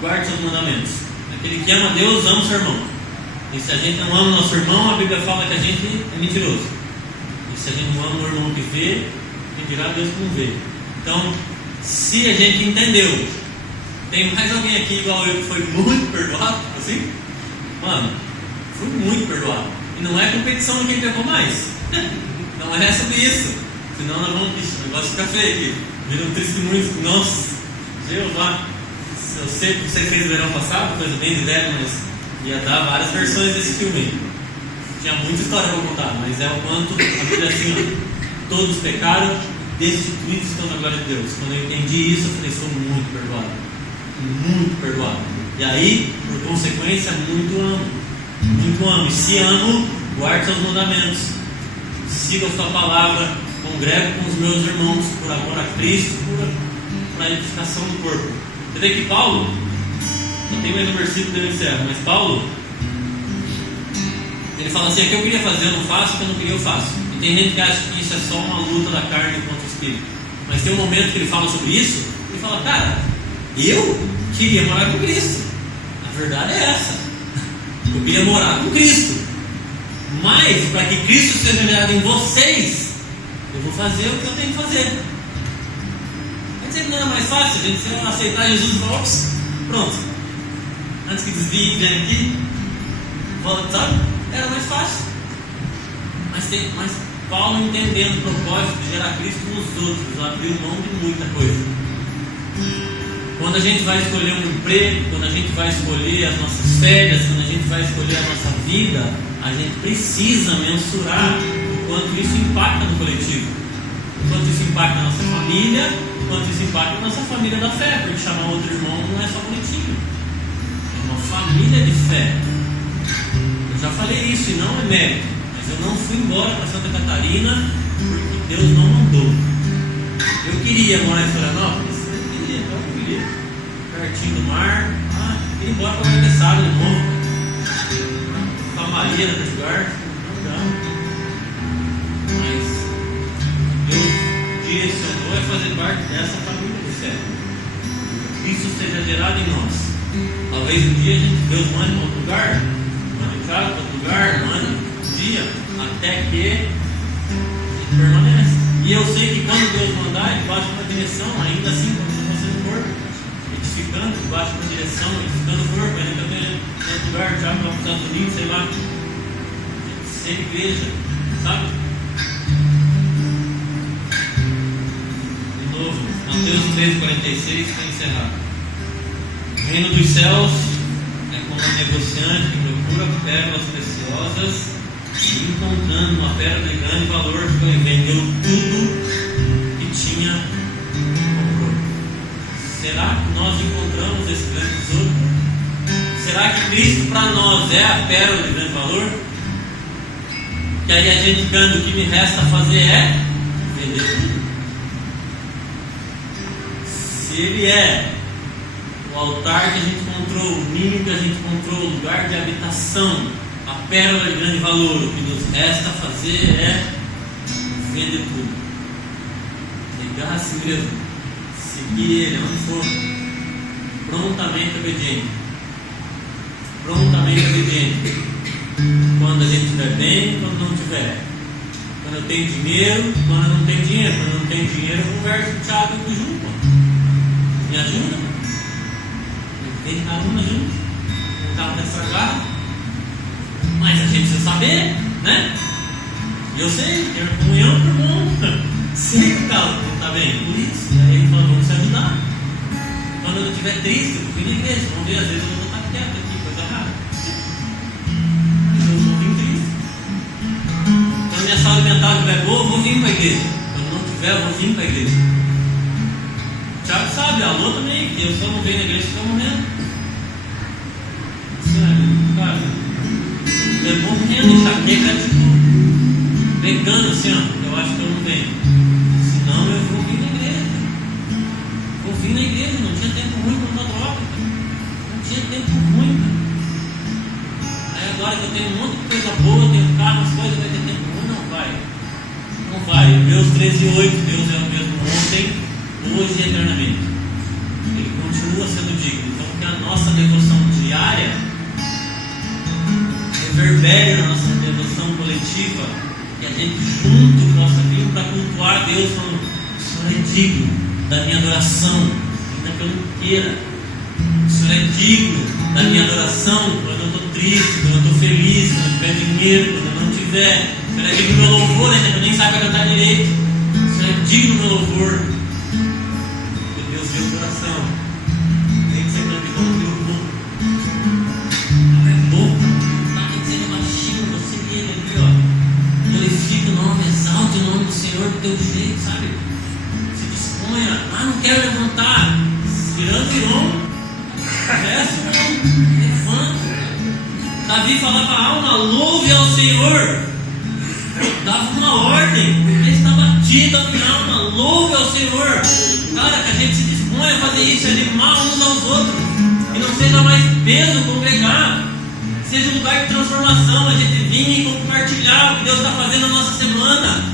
guarda seus mandamentos. Aquele que ama a Deus, ama o seu irmão. E se a gente não ama o nosso irmão, a Bíblia fala que a gente é mentiroso. E se a gente não ama o irmão que vê, quem dirá Deus que não vê. Então, se a gente entendeu, tem mais alguém aqui igual eu que foi muito perdoado, assim? Mano, fui muito perdoado. E não é competição de quem pegou mais. Não é sobre isso. Senão nós vamos, o negócio fica feio aqui. Viram testemunhos, nossa, Jeová. Eu sei que você fez no verão passado, coisa bem de velho, mas ia dar várias versões desse filme aí. Tinha muita história para contar, mas é o quanto a Bíblia assim, ó, todos pecaram, destituídos estão na glória de Deus. Quando eu entendi isso, eu falei: sou muito perdoado. Muito perdoado. E aí, por consequência, muito amo. Muito amo. E se amo, guardo seus mandamentos. Siga a sua palavra, congrego com os meus irmãos, por amor a Cristo, para a edificação do corpo. Você vê que Paulo, não tem mais um versículo que eu encerro, mas Paulo, ele fala assim: o que eu queria fazer eu não faço, o que eu não queria eu faço. E tem gente que acha que isso é só uma luta da carne contra o espírito. Mas tem um momento que ele fala sobre isso, ele fala: cara, eu queria morar com Cristo. A verdade é essa. Eu queria morar com Cristo. Mas, para que Cristo seja gerado em vocês, eu vou fazer o que eu tenho que fazer. Quer dizer que não é mais fácil a gente aceitar Jesus e falar: ops, pronto. Antes que desvie e venha aqui, sabe? Era mais fácil. Mas Paulo, entendendo o propósito de gerar Cristo nos outros, abriu mão de muita coisa. Quando a gente vai escolher um emprego, quando a gente vai escolher as nossas férias, quando a gente vai escolher a nossa vida, a gente precisa mensurar o quanto isso impacta no coletivo, o quanto isso impacta na nossa família, o quanto isso impacta na nossa família da fé, porque chamar outro irmão não é só bonitinho, é uma família de fé. Eu já falei isso e não é mérito, mas eu não fui embora para Santa Catarina porque Deus não mandou. Eu queria morar em Florianópolis, eu queria, pertinho do mar, queria ir embora para o aniversário de novo. Maria nesse lugar, não. Mas Deus direcionou a fazer parte dessa família de fé. Isso seja gerado em nós. Talvez um dia Deus mande para outro lugar, mande para outro lugar, mande um dia, até que a gente permanece. E eu sei que quando Deus mandar, Ele bate uma direção, ainda assim, quando você está sendo corpo, edificando, bate uma direção, edificando o corpo, ainda que eu em outro lugar, já para os Estados Unidos, sei lá, ser igreja, sabe? De novo, Mateus 13,46 para encerrar. O reino dos céus é como um negociante que procura pérolas preciosas e, encontrando uma pérola de grande valor, vendeu tudo que tinha e comprou. Será que nós encontramos esse grande tesouro? Será que Cristo para nós é a pérola de grande valor? Que aí a gente canta: o que me resta fazer é vender tudo. Se Ele é o altar que a gente encontrou, o ninho que a gente encontrou, o lugar de habitação, a pérola de grande valor, o que nos resta fazer é vender tudo. Negar a si mesmo, seguir Ele onde for, prontamente obediente. prontamente obediente. Quando a gente estiver bem, quando não estiver. Quando eu tenho dinheiro, quando eu não tenho dinheiro. Quando eu não tenho dinheiro, eu converso com o Thiago e junto. Me ajuda. Tem carona junto. O carro está estragado. Mas a gente precisa saber, né? Eu sei, ter comunhão por bom. Sei que o carro não está bem. Por isso, aí ele falou, vamos se ajudar. Quando eu estiver triste, eu vim na igreja. Vamos ver, às vezes eu vou estar quieto aqui, coisa rara. Eu vou vir triste. Quando minha saúde mental estiver boa, eu vou vir para a igreja. Quando não tiver, eu vou vir para a igreja. O Thiago sabe, a Alô também, que eu só não venho na igreja e estou morrendo. Sério, cara. Eu vou morrendo, enxaqueca, tipo, pegando assim, ó. Eu acho que eu não venho. Senão eu vou vir na igreja. Vou vir na igreja, não tinha tempo ruim para usar droga. Não tinha tempo ruim, cara. Aí agora que eu tenho um monte de coisa boa, tenho carro, as coisas, vai ter tempo ruim? Não vai. Não vai. Hebreus 13:8, Deus é o mesmo ontem, hoje e eternamente. Ele continua sendo digno. Então que a nossa devoção diária reverbere na nossa devoção coletiva, que a gente junto possa vir para cultuar Deus falando, o Senhor é digno da minha adoração, ainda que eu não queira. O Senhor é digno da minha adoração quando eu estou triste, quando eu estou feliz, quando eu tiver dinheiro, quando eu não tiver. O Senhor é digno do meu louvor, ainda que eu nem saiba cantar direito. O Senhor é digno do meu louvor. Porque Deus viu o coração. Tem que ser candidato pelo povo. Não é pouco. Não tem que ser baixinho, você e ele ali, ó. Glorifica o nome, exalte o nome do Senhor do teu jeito, sabe? Se disponha. Ah, não quero levantar. Tirando irmão. Levanta. Davi falava a alma, louve ao Senhor. Dava uma ordem. Ele está batido a minha alma, louve ao Senhor. Cara, que a gente se disponha a fazer isso, animar uns aos outros. E não seja mais peso congregar. Seja um lugar de transformação, a gente vir e compartilhar o que Deus está fazendo na nossa semana.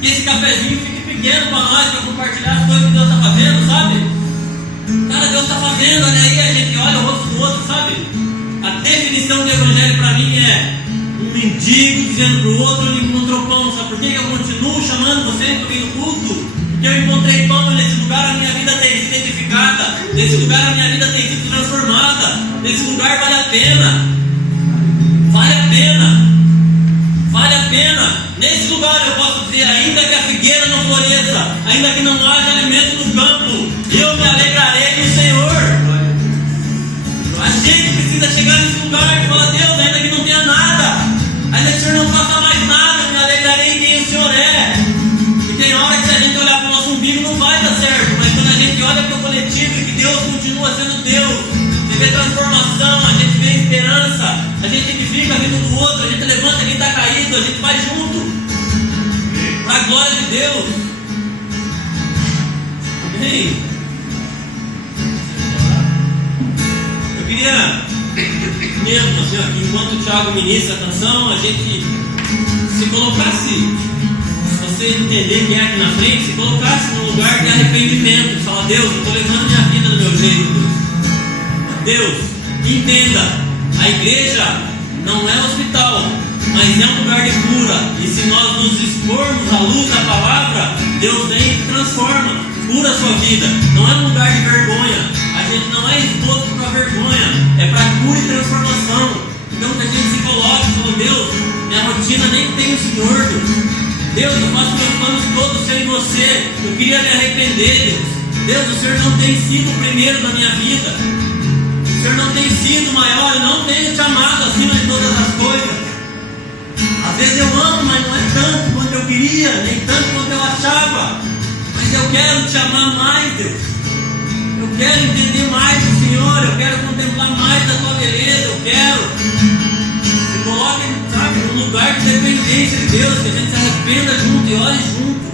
Que esse cafezinho fique pequeno para nós, para compartilhar as coisas que Deus está fazendo, sabe? Cara, Deus está fazendo, olha aí, a gente olha o rosto do outro, sabe? A definição de evangelho para mim é um mendigo dizendo para o outro, ele encontrou pão. Sabe por que eu continuo chamando você para vir no culto? Porque eu encontrei pão e nesse lugar a minha vida tem sido edificada, nesse lugar a minha vida tem sido transformada, nesse lugar vale a pena. Vale a pena. Vale a pena. Nesse lugar eu posso dizer, ainda que a figueira não floresça, ainda que não haja alimento no campo, eu me alegrarei no Senhor. A gente precisa chegar nesse lugar e falar, Deus, ainda que não tenha nada, ainda que o Senhor não faça mais nada, eu me alegrarei em quem o Senhor é. E tem hora que se a gente olhar para o nosso umbigo não vai dar certo, mas quando a gente olha para o coletivo e que Deus continua sendo Deus, você vê transformação, a gente vê esperança, a gente edifica a vida do outro, a gente levanta quem está caído, a gente vai junto, para a glória de Deus. Amém? Eu queria mesmo, assim, aqui, enquanto o Thiago ministra a canção, a gente se colocasse, se você entender quem é aqui na frente, se colocasse num lugar de arrependimento, e falar, Deus, eu estou levando minha vida do meu jeito, Deus, entenda, a igreja não é hospital, mas é um lugar de cura, e se nós nos expormos à luz da palavra, Deus vem e transforma, cura a sua vida. Não é um lugar de vergonha, a gente não é exposto para vergonha, é para cura e transformação. Então que a gente se coloque e fala, Deus, minha rotina nem tem o Senhor, Deus, eu faço meus planos todos sem você, eu queria me arrepender, Deus, o Senhor não tem sido o primeiro na minha vida, o Senhor não tem sido maior, eu não tenho te amado acima de todas as coisas. Às vezes eu amo, mas não é tanto quanto eu queria, nem tanto quanto eu achava. Mas eu quero te amar mais, Deus. Eu quero entender mais do Senhor, eu quero contemplar mais da tua beleza, eu quero. Se coloque, sabe, num lugar de dependência de Deus, que a gente se arrependa junto e ore junto.